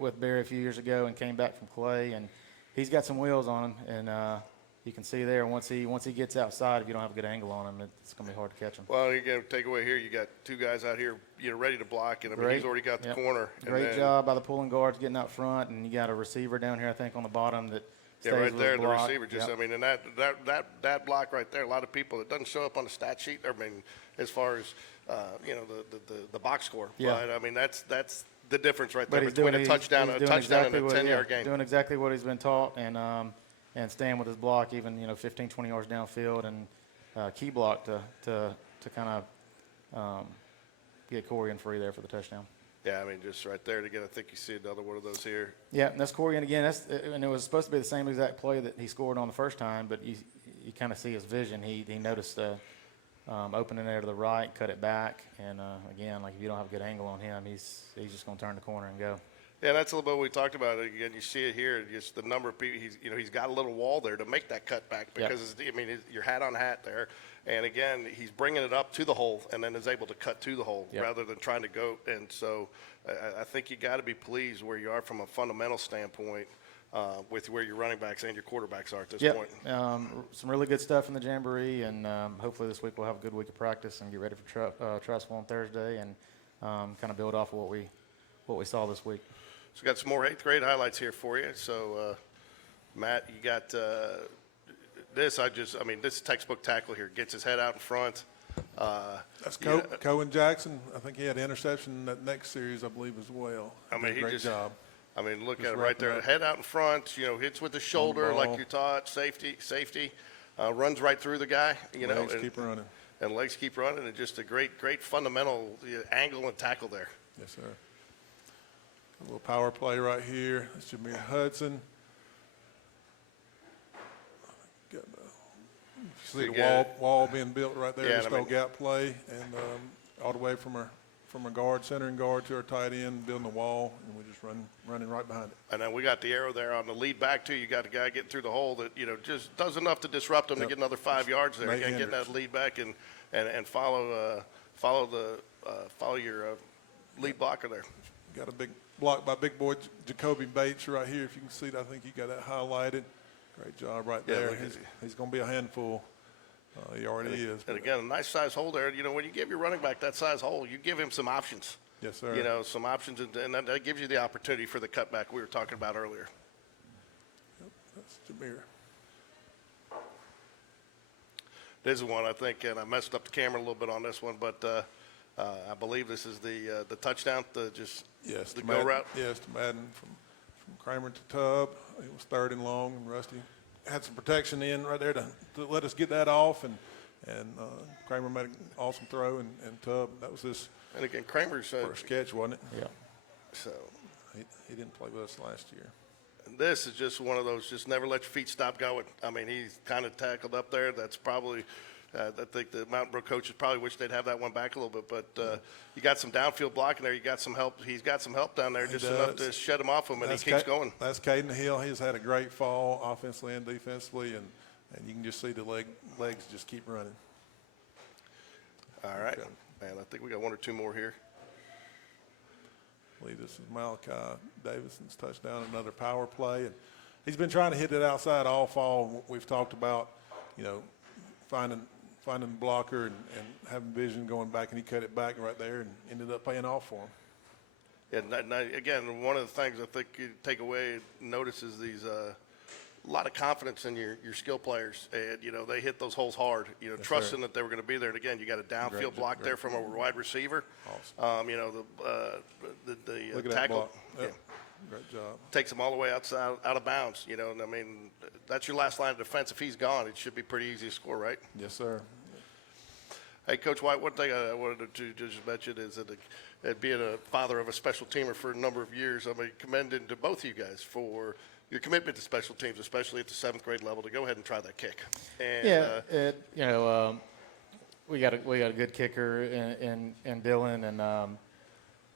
with Barry a few years ago and came back from Clay, and he's got some wheels on him, and you can see there once he gets outside, if you don't have a good angle on him, it's going to be hard to catch him. Well, you got to take away here. You got two guys out here, ready to block, and I mean, he's already got the Yep. corner. Great job by the pulling guards getting out front, and you got a receiver down here, I think, on the bottom that stays right with there, the the block. receiver. Just, Yep. I mean, and that block right there. A lot of people, it doesn't show up on the stat sheet. I mean, as far as the box score. Yeah. But I mean, that's the difference right there But he's between doing, a touchdown and a 10-yard game. Doing exactly what he's been taught, and staying with his block, even 15, 20 yards downfield, and key block to kind of get Corey in free there for the touchdown. Yeah, I mean, just right there again. I think you see another one of those here. Yeah, and that's Corey, and again, and it was supposed to be the same exact play that he scored on the first time, but you kind of see his vision. He noticed the opening there to the right, cut it back, and again, like if you don't have a good angle on him, he's just going to turn the corner and go. Yeah, that's a little bit what we talked about. Again, you see it here. Just the number of people. He's got a little wall there to make that cut back because your hat on hat there, and again, he's bringing it up to the hole and then is able to cut to the hole rather than trying to go. And so, I think you got to be pleased where you are from a fundamental standpoint with where your running backs and your quarterbacks are at this point. Some really good stuff in the Jamboree, and hopefully this week we'll have a good week of practice and get ready for Trustful on Thursday, and kind of build off of what we saw this week. So we got some more 8th grade highlights here for you. So, Matt, you got this. This textbook tackle here. Gets his head out in front. That's Cohen Jackson. I think he had an interception in that next series, I believe, as well. I mean, Great job. I mean, look Just at it right there. wrapping up. Head out in front, hits with the shoulder like ball. you taught, safety, runs right through the guy, Legs and, keep running. and legs keep running, and just a great fundamental angle and tackle there. Yes, sir. A little power play right here. That's Jameer Hudson. Got you see the Again. wall being built right there. Yeah, Just and I no mean- gap play, and all the way from our guard, center and guard to our tight end, building the wall, and we just running right behind it. And then we got the arrow there on the lead back too. You got the guy getting through the hole that just does enough to disrupt him to Yep. get another 5 yards there. Nate Again, getting Hendricks. that lead back and follow your lead blocker there. Got a big block by big boy Jacoby Bates right here. If you can see it, I think you got that highlighted. Great job right Yeah, there. look at He's going to be a handful. He already is. And again, a nice size hole there. When you give your running back that size hole, you give him some options. Yes, sir. Some options, and that gives you the opportunity for the cutback we were talking about earlier. That's Jameer. This is one I think, and I messed up the camera a little bit on this one, but I believe this is the touchdown, Yes, the to go Madden. route. Yes, to Madden from Kramer to Tubb. It was 3rd and long, and Rusty had some protection in right there to let us get that off, and Kramer made an awesome throw, and Tubb, that was his And again, Kramer's first catch, wasn't it? Yeah. so. He didn't play with us last year. This is just one of those, just never let your feet stop going. I mean, he's kind of tackled up there. That's probably, I think the Mountain Brook coaches probably wish they'd have that one back a little bit. But you got some downfield blocking there. You got some help. He's got some help down there, just enough to shut him off him, and he keeps going. That's Caden Hill. He's had a great fall offensively and defensively, and you can just see the legs just keep running. All right. Okay. Man, I think we got one or two more here. I believe this is Malachi Davidson's touchdown, another power play. And he's been trying to hit it outside all fall. We've talked about, finding the blocker and having vision going back, and he cut it back right there and ended up paying off for him. And again, one of the things I think you take away, notice is these a lot of confidence in your skill players, and they hit those holes hard. Trusting that they were going to be there. And again, you got a downfield block there from a wide receiver. Awesome. The Look at that tackle block. Yep. Great job. takes them all the way out of bounds. And I mean, that's your last line of defense. If he's gone, it should be pretty easy to score, right? Yes, sir. Hey, Coach White, one thing I wanted to just mention is that being a father of a special teamer for a number of years, I'm commending to both of you guys for your commitment to special teams, especially at the 7th grade level, to go ahead and try that kick. And, We got a good kicker in Dylan,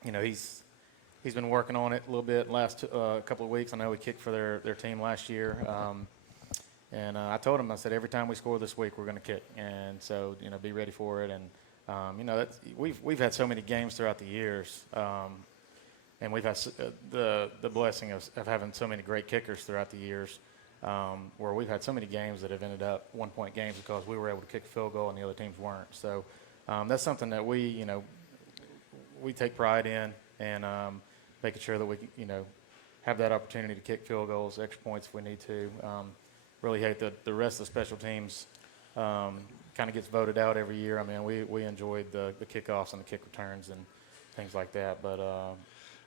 and he's been working on it a little bit last couple of weeks. I know he kicked for their team last year, and I told him, I said, every time we score this week, we're going to kick, and so be ready for it. And we've had so many games throughout the years. and we've had the blessing of having so many great kickers throughout the years, where we've had so many games that have ended up 1-point games because we were able to kick a field goal and the other teams weren't. So that's something that we take pride in, and making sure that we have that opportunity to kick field goals, extra points if we need to. Really hate that the rest of the special teams kind of gets voted out every year. I mean, we enjoyed the kickoffs and the kick returns and things like that, but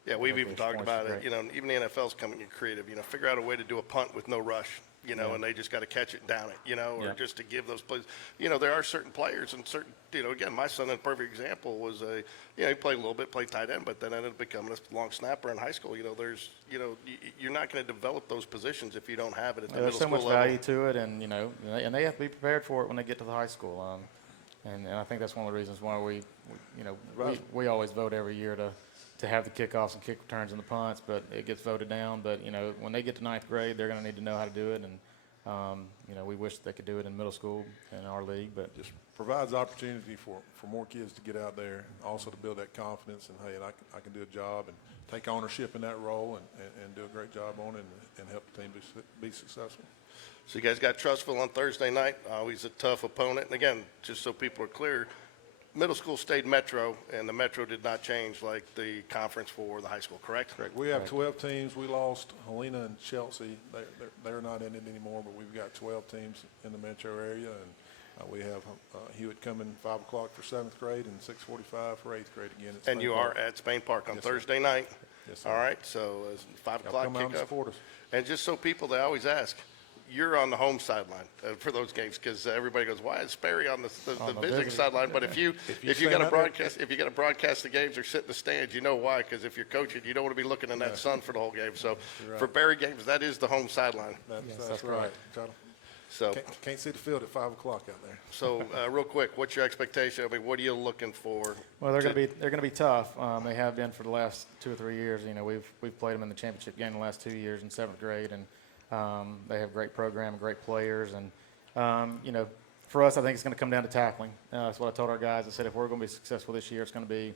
Yeah, we've the even talked points about are it. great. Even the NFL's coming in creative. Figure out a way to do a punt with no rush. And they just got to catch it down it. Or Yeah. just to give those plays. There are certain players and certain. Again, my son, a perfect example, was he played a little bit, played tight end, but then ended up becoming a long snapper in high school. There's, you're not going to develop those positions if you don't have it at the There's middle so school much level. value to it, and and they have to be prepared for it when they get to the high school. And I think that's one of the reasons why we always vote every year to have the kickoffs and kick returns and the punts, but it gets voted down. But when they get to ninth grade, they're going to need to know how to do it, and we wish they could do it in middle school in our league. But Just provides opportunity for more kids to get out there, also to build that confidence and, hey, I can do a job and take ownership in that role and do a great job on it and help the team be successful. So you guys got Trussville on Thursday night. Always a tough opponent. And again, just so people are clear, middle school stayed Metro, and the Metro did not change like the conference for the high school, correct? Correct. We have 12 teams. We lost Helena and Chelsea. They're not in it anymore, but we've got 12 teams in the metro area, and we have Hewitt coming 5 o'clock for 7th grade and 6:45 for 8th grade again. And you are at Spain Park on Yes, sir. Thursday night? Yes, sir. All right, so 5 Y'all o'clock come out and kickoff. support us. And just so people, they always ask, you're on the home sideline for those games, because everybody goes, "Why is Sperry on the visiting visiting, sideline?" But if you stand got to out there- broadcast, if you got to broadcast the games or sit in the stands, you know why? Because if you're coaching, you don't want to be looking in that sun for the whole game. So for Barry games, that is the home sideline. That's right. So Can't see the field at 5 o'clock out there. so real quick, what's your expectation? I mean, what are you looking for? well, they're going to be tough. They have been for the last 2 or 3 years. We've played them in the championship game the last 2 years in 7th grade, and they have great program, great players, and for us, I think it's going to come down to tackling. That's what I told our guys. I said if we're going to be successful this year, it's going to be,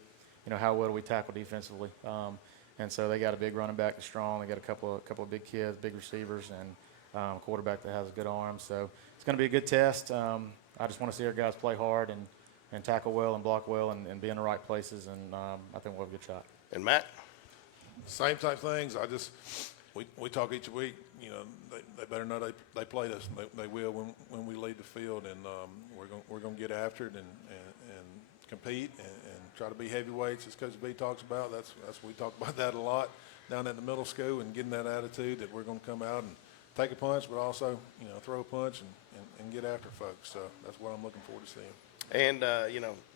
how well do we tackle defensively? And so they got a big running back that's strong. They got a couple of big kids, big receivers, and a quarterback that has a good arm. So it's going to be a good test. I just want to see our guys play hard and tackle well and block well and be in the right places, and I think we'll have a good shot. And Matt, Same type things. We talk each week. They better know they played us. They will when we lead the field, and we're going to get after it and compete and try to be heavyweights, as Coach B talks about. That's we talk about that a lot down at the middle school, and getting that attitude that we're going to come out and take a punch, but also throw a punch and get after folks. So that's what I'm looking forward to seeing. and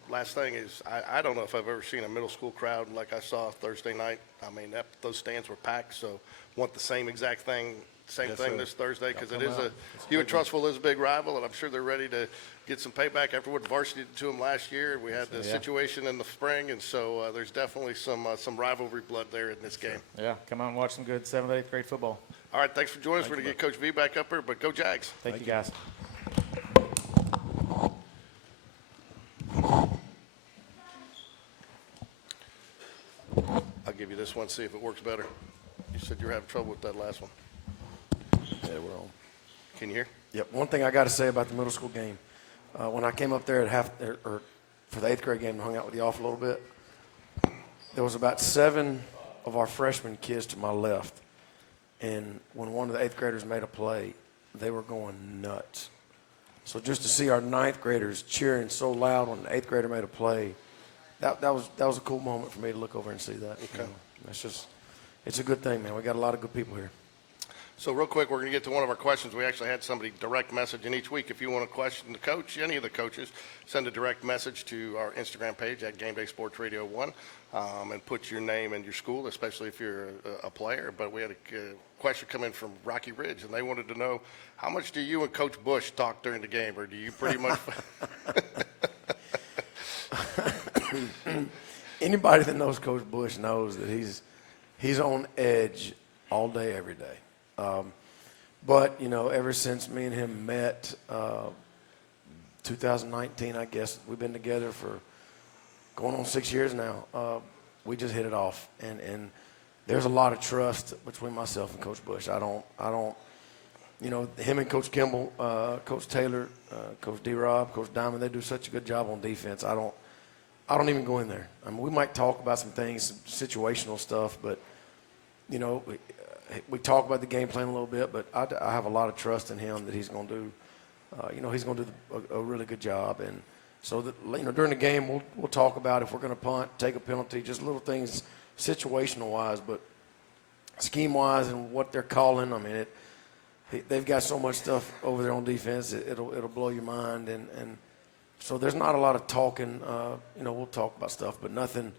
last thing is, I don't know if I've ever seen a middle school crowd like I saw Thursday night. I mean, those stands were packed. So want the same exact thing. Same Yes, thing sir. this Thursday, because it Y'all is come a out. It's a Hewitt big one. Trussville is a big rival, and I'm sure they're ready to get some payback after what varsity did to them last year. We had the situation in the spring, and so there's definitely some rivalry blood there in this game. Yeah, come out and watch some good 7th, 8th grade football. All right, thanks for joining us. We're going to get Coach V back up here, but go Jags. Thank you, guys. I'll give you this one, see if it works better. You said you were having trouble with that last one. Yeah, we're on. Can you hear? Yep. One thing I got to say about the middle school game, when I came up there at for the 8th grade game and hung out with y'all for a little bit, there was about 7 of our freshman kids to my left, and when one of the 8th graders made a play, they were going nuts. So just to see our 9th graders cheering so loud when the 8th grader made a play, that was a cool moment for me to look over and see that. Okay. It's a good thing, man. We got a lot of good people here. So real quick, we're going to get to one of our questions. We actually had somebody direct message, and each week, if you want to question the coach, any of the coaches, send a direct message to our Instagram page at GameDay Sports Radio 1, and put your name and your school, especially if you're a player. But we had a question come in from Rocky Ridge, and they wanted to know, how much do you and Coach Bush talk during the game, or do you pretty much? Anybody that knows Coach Bush knows that he's on edge all day, every day. But, ever since me and him met, 2019, I guess, we've been together for going on 6 years now. We just hit it off. And there's a lot of trust between myself and Coach Bush. I don't, you know, him and Coach Kimball, Coach Taylor, Coach D-Rob, Coach Diamond, they do such a good job on defense. I don't even go in there. I mean, we might talk about some things, some situational stuff, but, you know, we talk about the game plan a little bit, but I have a lot of trust in him that he's going to do, you know, he's going to do a really good job. And so, that, you know, during the game, we'll talk about if we're going to punt, take a penalty, just little things situational-wise, but scheme-wise and what they're calling, I mean, they've got so much stuff over there on defense, it'll blow your mind. And so there's not a lot of talking. You know, we'll talk about stuff, but nothing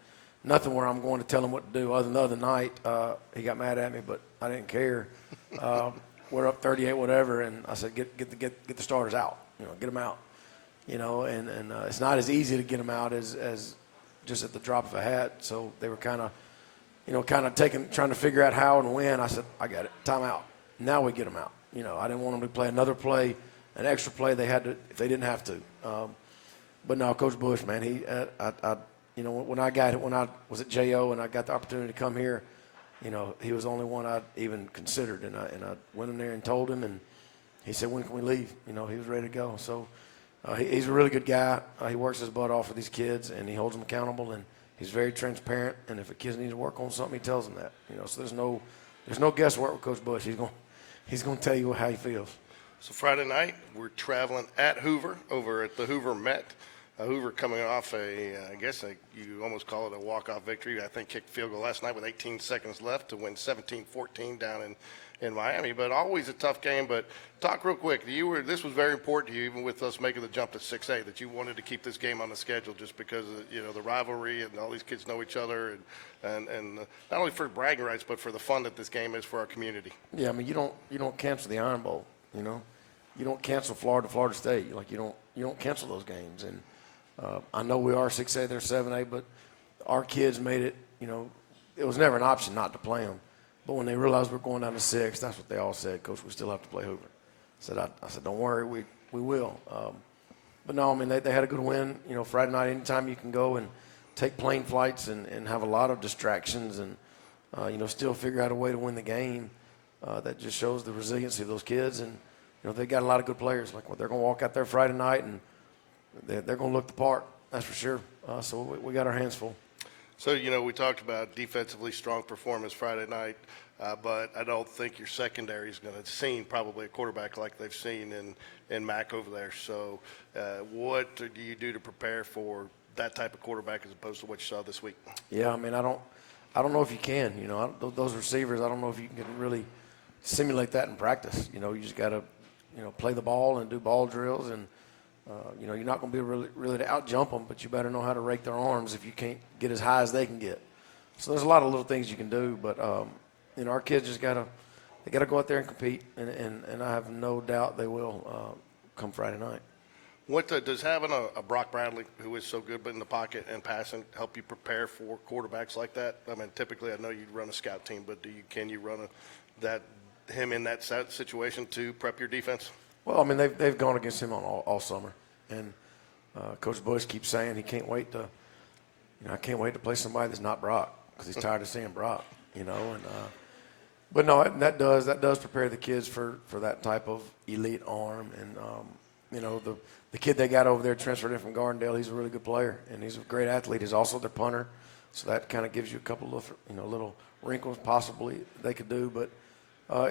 where I'm going to tell him what to do. Other than the other night, he got mad at me, but I didn't care. We're up 38, whatever, and I said, get the starters out. You know, get them out. You know, and it's not as easy to get them out as just at the drop of a hat. So they were kind of trying to figure out how and when. I said, I got it. Timeout. Now we get them out. You know, I didn't want them to play another play, an extra play. They had to if they didn't have to. But no, Coach Bush, man, you know, when I was at JO and I got the opportunity to come here, you know, he was the only one I'd even considered, and I went in there and told him, and he said, when can we leave? You know, he was ready to go. So he's a really good guy. He works his butt off with these kids, and he holds them accountable, and he's very transparent. And if a kid needs to work on something, he tells them that. You know, so there's no guesswork with Coach Bush. He's going to tell you how he feels. So Friday night, we're traveling at Hoover, over at the Hoover Met. Hoover coming off you almost call it a walk-off victory. I think kicked field goal last night with 18 seconds left to win 17-14 down in Miami. But always a tough game. But talk real quick. This was very important to you, even with us making the jump to 6A, that you wanted to keep this game on the schedule just because of, you know, the rivalry and all these kids know each other and not only for bragging rights but for the fun that this game is for our community. Yeah, I mean, you don't cancel the Iron Bowl. You know, you don't cancel Florida State. Like you don't cancel those games. And I know we are 6A, they're 7A, but our kids made it. You know, it was never an option not to play them. But when they realized we're going down to 6, that's what they all said. Coach, we still have to play Hoover. I said, don't worry, we will. But no, I mean, they had a good win. You know, Friday night, anytime you can go and take plane flights and have a lot of distractions and, you know, still figure out a way to win the game, that just shows the resiliency of those kids. And, you know, they got a lot of good players. Like, they're going to walk out there Friday night and they're going to look the part, that's for sure. So we got our hands full. So, you know, we talked about defensively strong performance Friday night, but I don't think your secondary is going to see probably a quarterback like they've seen in Mac over there. So what do you do to prepare for that type of quarterback as opposed to what you saw this week? Yeah, I mean, I don't know if you can. You know, those receivers, I don't know if you can really simulate that in practice. You know, you just got to, you know, play the ball and do ball drills and, you know, you're not going to be really to out-jump them, but you better know how to rake their arms if you can't get as high as they can get. So there's a lot of little things you can do, but, you know, our kids just got to go out there and compete, and I have no doubt they will come Friday night. What does having a Brock Bradley, who is so good but in the pocket and passing, help you prepare for quarterbacks like that? I mean, typically I know you run a scout team, but can you run him in that situation to prep your defense? Well, I mean, they've gone against him all summer, and Coach Bush keeps saying he can't wait to, you know, I can't wait to play somebody that's not Brock because he's tired of seeing Brock, you know. And but no, that does prepare the kids for that type of elite arm. And you know, the kid they got over there transferred in from Gardendale, he's a really good player and he's a great athlete. He's also their punter, so that kind of gives you a couple of, you know, little wrinkles possibly they could do. But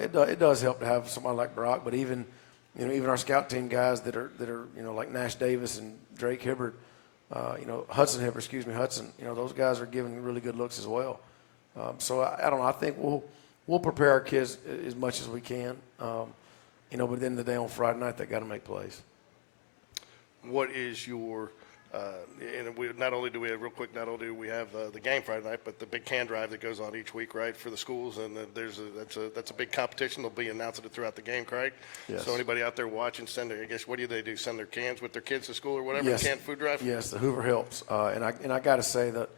it does help to have somebody like Brock. But even our scout team guys that are, you know, like Nash Davis and Drake Hibbert, you know, Hudson, you know, those guys are giving really good looks as well. So I don't know. I think we'll prepare our kids as much as we can. You know, but at the end of the day on Friday night, they got to make plays. What is your and not only do we have the game Friday night, but the big can drive that goes on each week, right, for the schools, and that's a big competition. They'll be announcing it throughout the game, correct? Yes. So anybody out there watching, what do they do? Send their cans with their kids to school or whatever? Yes. Canned food drive. Yes, the Hoover Helps, and I got to say that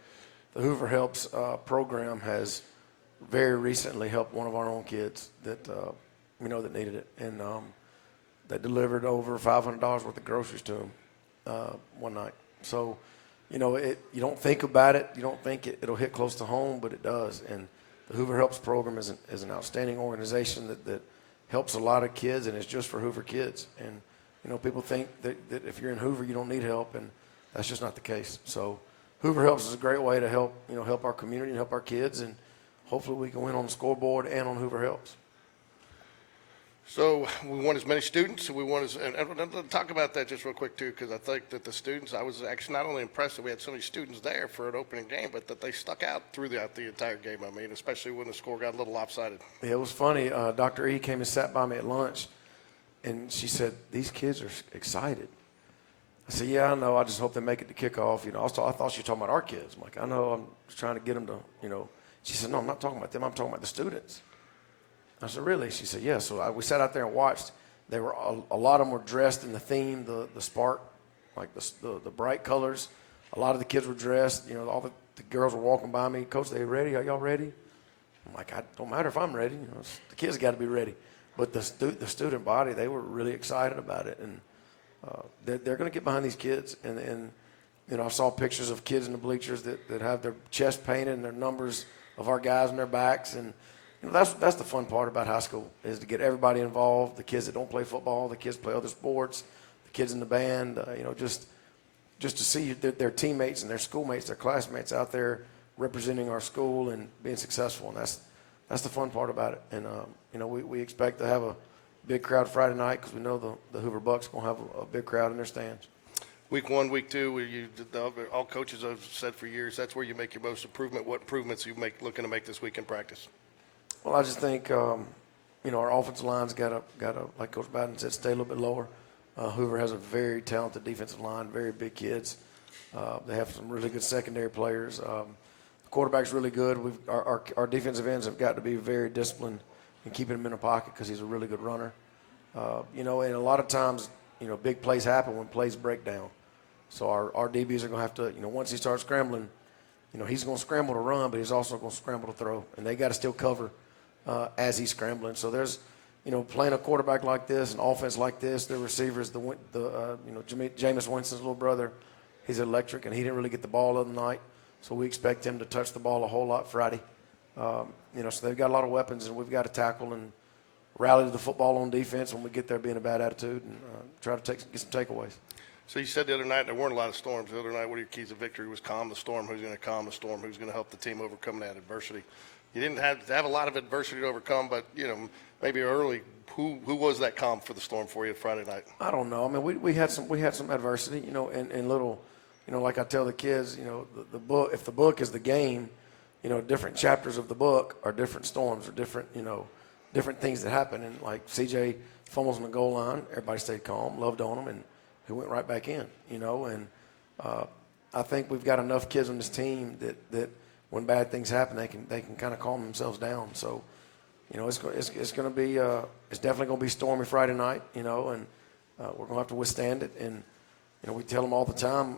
the Hoover Helps program has very recently helped one of our own kids that we know that needed it, and they delivered over $500 worth of groceries to him one night. So, you know, you don't think about it. You don't think it'll hit close to home, but it does. And the Hoover Helps program is an outstanding organization that helps a lot of kids, and it's just for Hoover kids. And, you know, people think that if you're in Hoover, you don't need help, and that's just not the case. So Hoover Helps is a great way to help our community and help our kids, and hopefully we can win on the scoreboard and on Hoover Helps. So we want as many students. We want and talk about that just real quick too, because I think that the students. I was actually not only impressed that we had so many students there for an opening game, but that they stuck out throughout the entire game. I mean, especially when the score got a little lopsided. Yeah, it was funny. Dr. E came and sat by me at lunch, and she said, "These kids are excited." I said, "Yeah, I know. I just hope they make it to kickoff." You know, I thought she was talking about our kids. I'm like, "I know. I'm just trying to get them to, you know." She said, "No, I'm not talking about them. I'm talking about the students." I said, "Really?" She said, "Yeah." So we sat out there and watched. They were a lot of them were dressed in the theme, the spark, like the bright colors. A lot of the kids were dressed. You know, all the girls were walking by me. "Coach, they ready? Are y'all ready?" I'm like, "I don't matter if I'm ready. You know, the kids got to be ready." But the student body, they were really excited about it, and they're going to get behind these kids. And you know, I saw pictures of kids in the bleachers that have their chest painted and their numbers of our guys on their backs. And you know, that's the fun part about high school, is to get everybody involved. The kids that don't play football, the kids play other sports, the kids in the band. You know, just to see their teammates and their schoolmates, their classmates out there representing our school and being successful. And that's the fun part about it. And you know, we expect to have a big crowd Friday night, because we know the Hoover Bucks going to have a big crowd in their stands. Week 1, week 2, all coaches have said for years, that's where you make your most improvement. What improvements you looking to make this week in practice? Well, I just think, you know, our offensive line's got to, like Coach Biden said, stay a little bit lower. Hoover has a very talented defensive line, very big kids. They have some really good secondary players. The quarterback's really good. Our defensive ends have got to be very disciplined and keeping him in the pocket, because he's a really good runner. You know, and a lot of times, you know, big plays happen when plays break down. So our DBs are going to have to, you know, once he starts scrambling, you know, he's going to scramble to run, but he's also going to scramble to throw. And they got to still cover as he's scrambling. So there's, you know, playing a quarterback like this, an offense like this, their receivers, you know, Jameis Winston's little brother, he's electric, and he didn't really get the ball the other night. So we expect him to touch the ball a whole lot Friday. You know, so they've got a lot of weapons, and we've got to tackle and rally to the football on defense when we get there being a bad attitude, and try to get some takeaways. So you said the other night there weren't a lot of storms. The other night, one of your keys of victory was calm the storm. Who's going to calm the storm? Who's going to help the team overcome that adversity? You didn't have to have a lot of adversity to overcome, but, you know, maybe early, who was that calm for the storm for you Friday night? I don't know. I mean, we had some adversity, you know, and little, you know, like I tell the kids, you know, the book, if the book is the game, you know, different chapters of the book are different storms or different, you know, different things that happen. And like CJ fumbles on the goal line, everybody stayed calm, loved on him, and he went right back in, you know. And I think we've got enough kids on this team that when bad things happen, they can kind of calm themselves down. So, you know, it's going to be it's definitely going to be stormy Friday night, you know, and we're going to have to withstand it. And you know, we tell them all the time,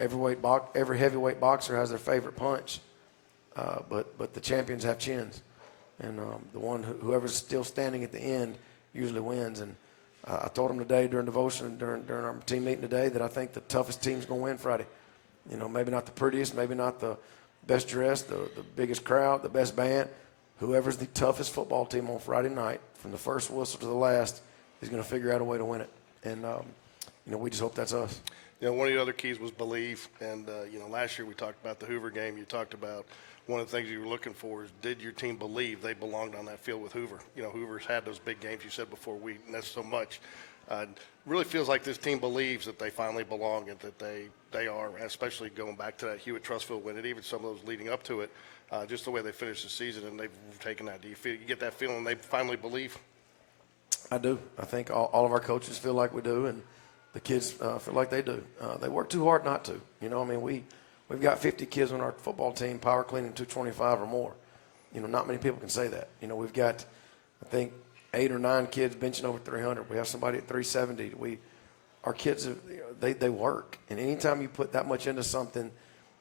every heavyweight boxer has their favorite punch, but the champions have chins, and whoever's still standing at the end usually wins. And I told them today during devotion, during our team meeting today, that I think the toughest team's going to win Friday. You know, maybe not the prettiest, maybe not the best dressed, the biggest crowd, the best band. Whoever's the toughest football team on Friday night, from the first whistle to the last, is going to figure out a way to win it. And, you know, we just hope that's us. You know, one of the other keys was believe. And, you know, last year we talked about the Hoover game. You talked about one of the things you were looking for is, did your team believe they belonged on that field with Hoover? You know, Hoover's had those big games, you said before, and that's so much. Really feels like this team believes that they finally belong and that they are, especially going back to that Hewitt Trustfield win and even some of those leading up to it, just the way they finished the season and they've taken that. Do you get that feeling they finally believe? I do. I think all of our coaches feel like we do, and the kids feel like they do. They work too hard not to. You know, I mean, we've got 50 kids on our football team power cleaning 225 or more. You know, not many people can say that. You know, we've got, I think, 8 or 9 kids benching over 300. We have somebody at 370. Our kids, they work. And anytime you put that much into something,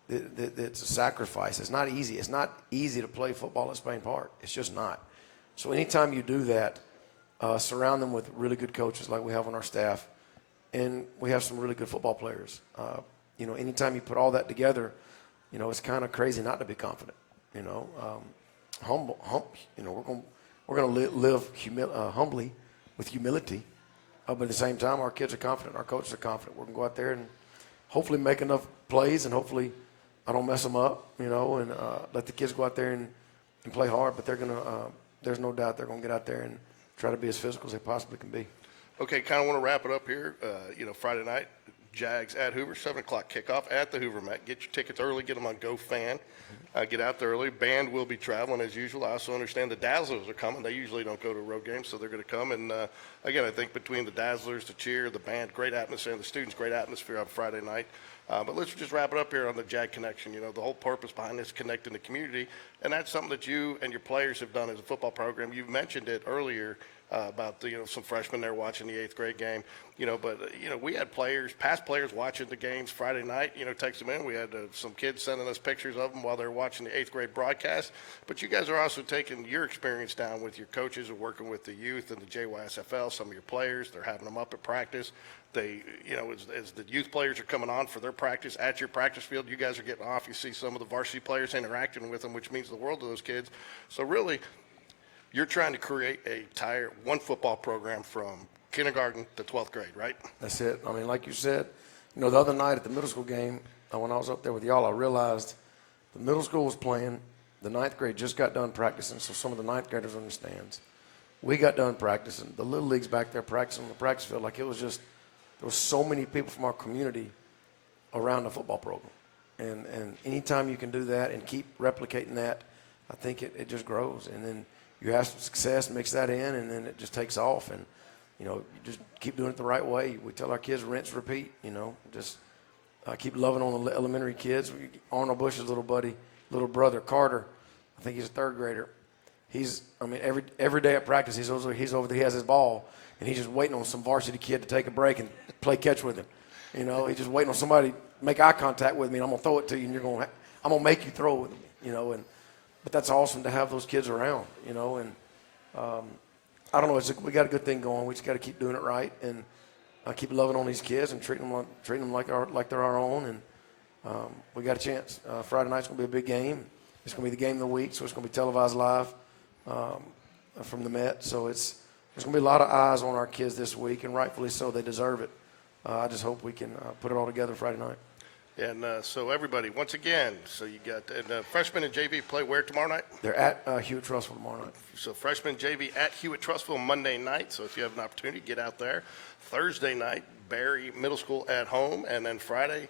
it's a sacrifice. It's not easy. It's not easy to play football at Spain Park. It's just not. So anytime you do that, surround them with really good coaches like we have on our staff. And we have some really good football players. You know, anytime you put all that together, you know, it's kind of crazy not to be confident, you know. we're gonna live humbly with humility, but at the same time, our kids are confident, our coaches are confident. We're gonna go out there and hopefully make enough plays, and hopefully I don't mess them up, and let the kids go out there and play hard. But they're gonna, there's no doubt they're gonna get out there and try to be as physical as they possibly can be. Okay, kind of want to wrap it up here. Friday night, Jags at Hoover, 7 o'clock kickoff at the Hoover Met. Get your tickets early, get them on GoFan. Get out there early. Band will be traveling as usual. I also understand the Dazzlers are coming. They usually don't go to road games, so they're going to come. And, again, I think between the Dazzlers, the cheer, the band, great atmosphere, and the students, great atmosphere on Friday night. But let's just wrap it up here on the Jag Connection. The whole purpose behind this is connecting the community, and that's something that you and your players have done as a football program. You mentioned it earlier about some freshmen there watching the 8th grade game. But we had past players watching the games Friday night. Text them in. We had some kids sending us pictures of them while they're watching the 8th grade broadcast. But you guys are also taking your experience down with your coaches and working with the youth and the JYSFL. Some of your players, they're having them up at practice. They, as the youth players are coming on for their practice at your practice field, you guys are getting off. You see some of the varsity players interacting with them, which means the world to those kids. So really, you're trying to create a entire one football program from kindergarten to 12th grade, right? That's it. I mean, like you said, the other night at the middle school game, when I was up there with y'all, I realized the middle school was playing. The 9th grade just got done practicing, so some of the 9th graders were in the stands. We got done practicing. The little leagues back there practicing on the practice field. Like, it was just, there was so many people from our community around the football program. And anytime you can do that and keep replicating that, I think it just grows. And then you have some success, mix that in, and then it just takes off. And, you just keep doing it the right way. We tell our kids, rinse, repeat, just keep loving on the elementary kids. Arnold Bush's little brother, Carter, I think he's a 3rd grader. Every day at practice, he has his ball, and he's just waiting on some varsity kid to take a break and play catch with him. He's just waiting on somebody to make eye contact with me, and I'm going to throw it to you, and I'm going to make you throw it with me, but that's awesome to have those kids around, and I don't know, we got a good thing going. We just got to keep doing it right and keep loving on these kids and treating them like they're our own, and we got a chance. Friday night's going to be a big game. It's going to be the game of the week, so it's going to be televised live from the Met, so there's going to be a lot of eyes on our kids this week, and rightfully so. They deserve it. I just hope we can put it all together Friday night. And so everybody, once again, so you got freshmen and JV play where tomorrow night? They're at Hewitt-Trussville tomorrow night. So freshmen JV at Hewitt-Trussville Monday night. So if you have an opportunity, get out there. Thursday night, Barry Middle School at home. And then Friday,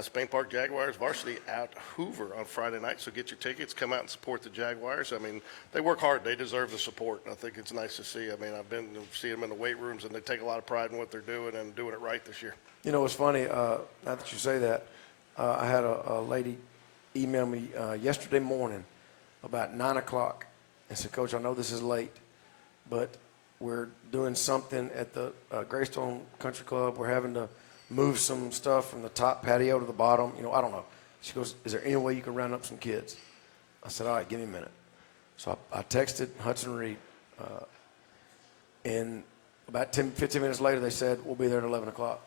Spain Park Jaguars varsity at Hoover on Friday night. So get your tickets, come out and support the Jaguars. I mean, they work hard. They deserve the support. I think it's nice to see. I mean, I've been to see them in the weight rooms, and they take a lot of pride in what they're doing and doing it right this year. It's funny, now that you say that, I had a lady email me yesterday morning about 9 o'clock and said, Coach, I know this is late, but we're doing something at the Greystone Country Club. We're having to move some stuff from the top patio to the bottom. I don't know. She goes, is there any way you can round up some kids? I said, all right, give me a minute. So I texted Hudson Reed, and about 15 minutes later, they said, we'll be there at 11 o'clock.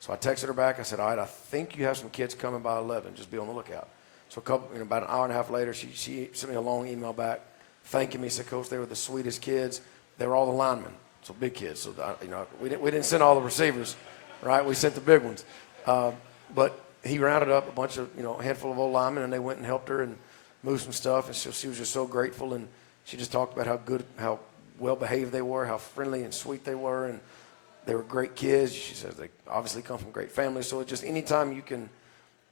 So I texted her back. I said, all right, I think you have some kids coming by 11. Just be on the lookout. So about an hour and a half later, she sent me a long email back thanking me. Said, Coach, they were the sweetest kids. They were all the linemen, so big kids. So, we didn't send all the receivers, right? We sent the big ones. But he rounded up a bunch of, a handful of old linemen, and they went and helped her and moved some stuff. And so she was just so grateful. And she just talked about how well-behaved they were, how friendly and sweet they were. And they were great kids. She says they obviously come from great families. So it's just anytime you can,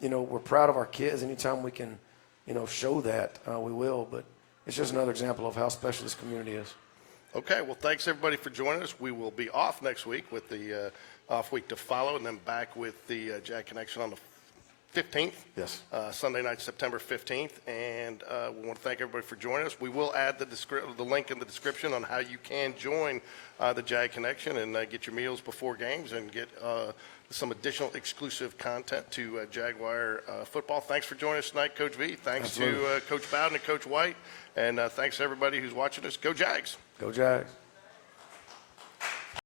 we're proud of our kids. Anytime we can, show that, we will. But it's just another example of how special this community is. Okay, well, thanks, everybody, for joining us. We will be off next week with the off week to follow, and then back with the Jag Connection on the 15th. Yes. Sunday night, September 15th. And we want to thank everybody for joining us. We will add the link in the description on how you can join the Jag Connection and get your meals before games and get some additional exclusive content to Jaguar football. Thanks for joining us tonight, Coach V. Thanks to Coach Bowden and Coach White. And thanks to everybody who's watching us. Go Jags. Go Jags.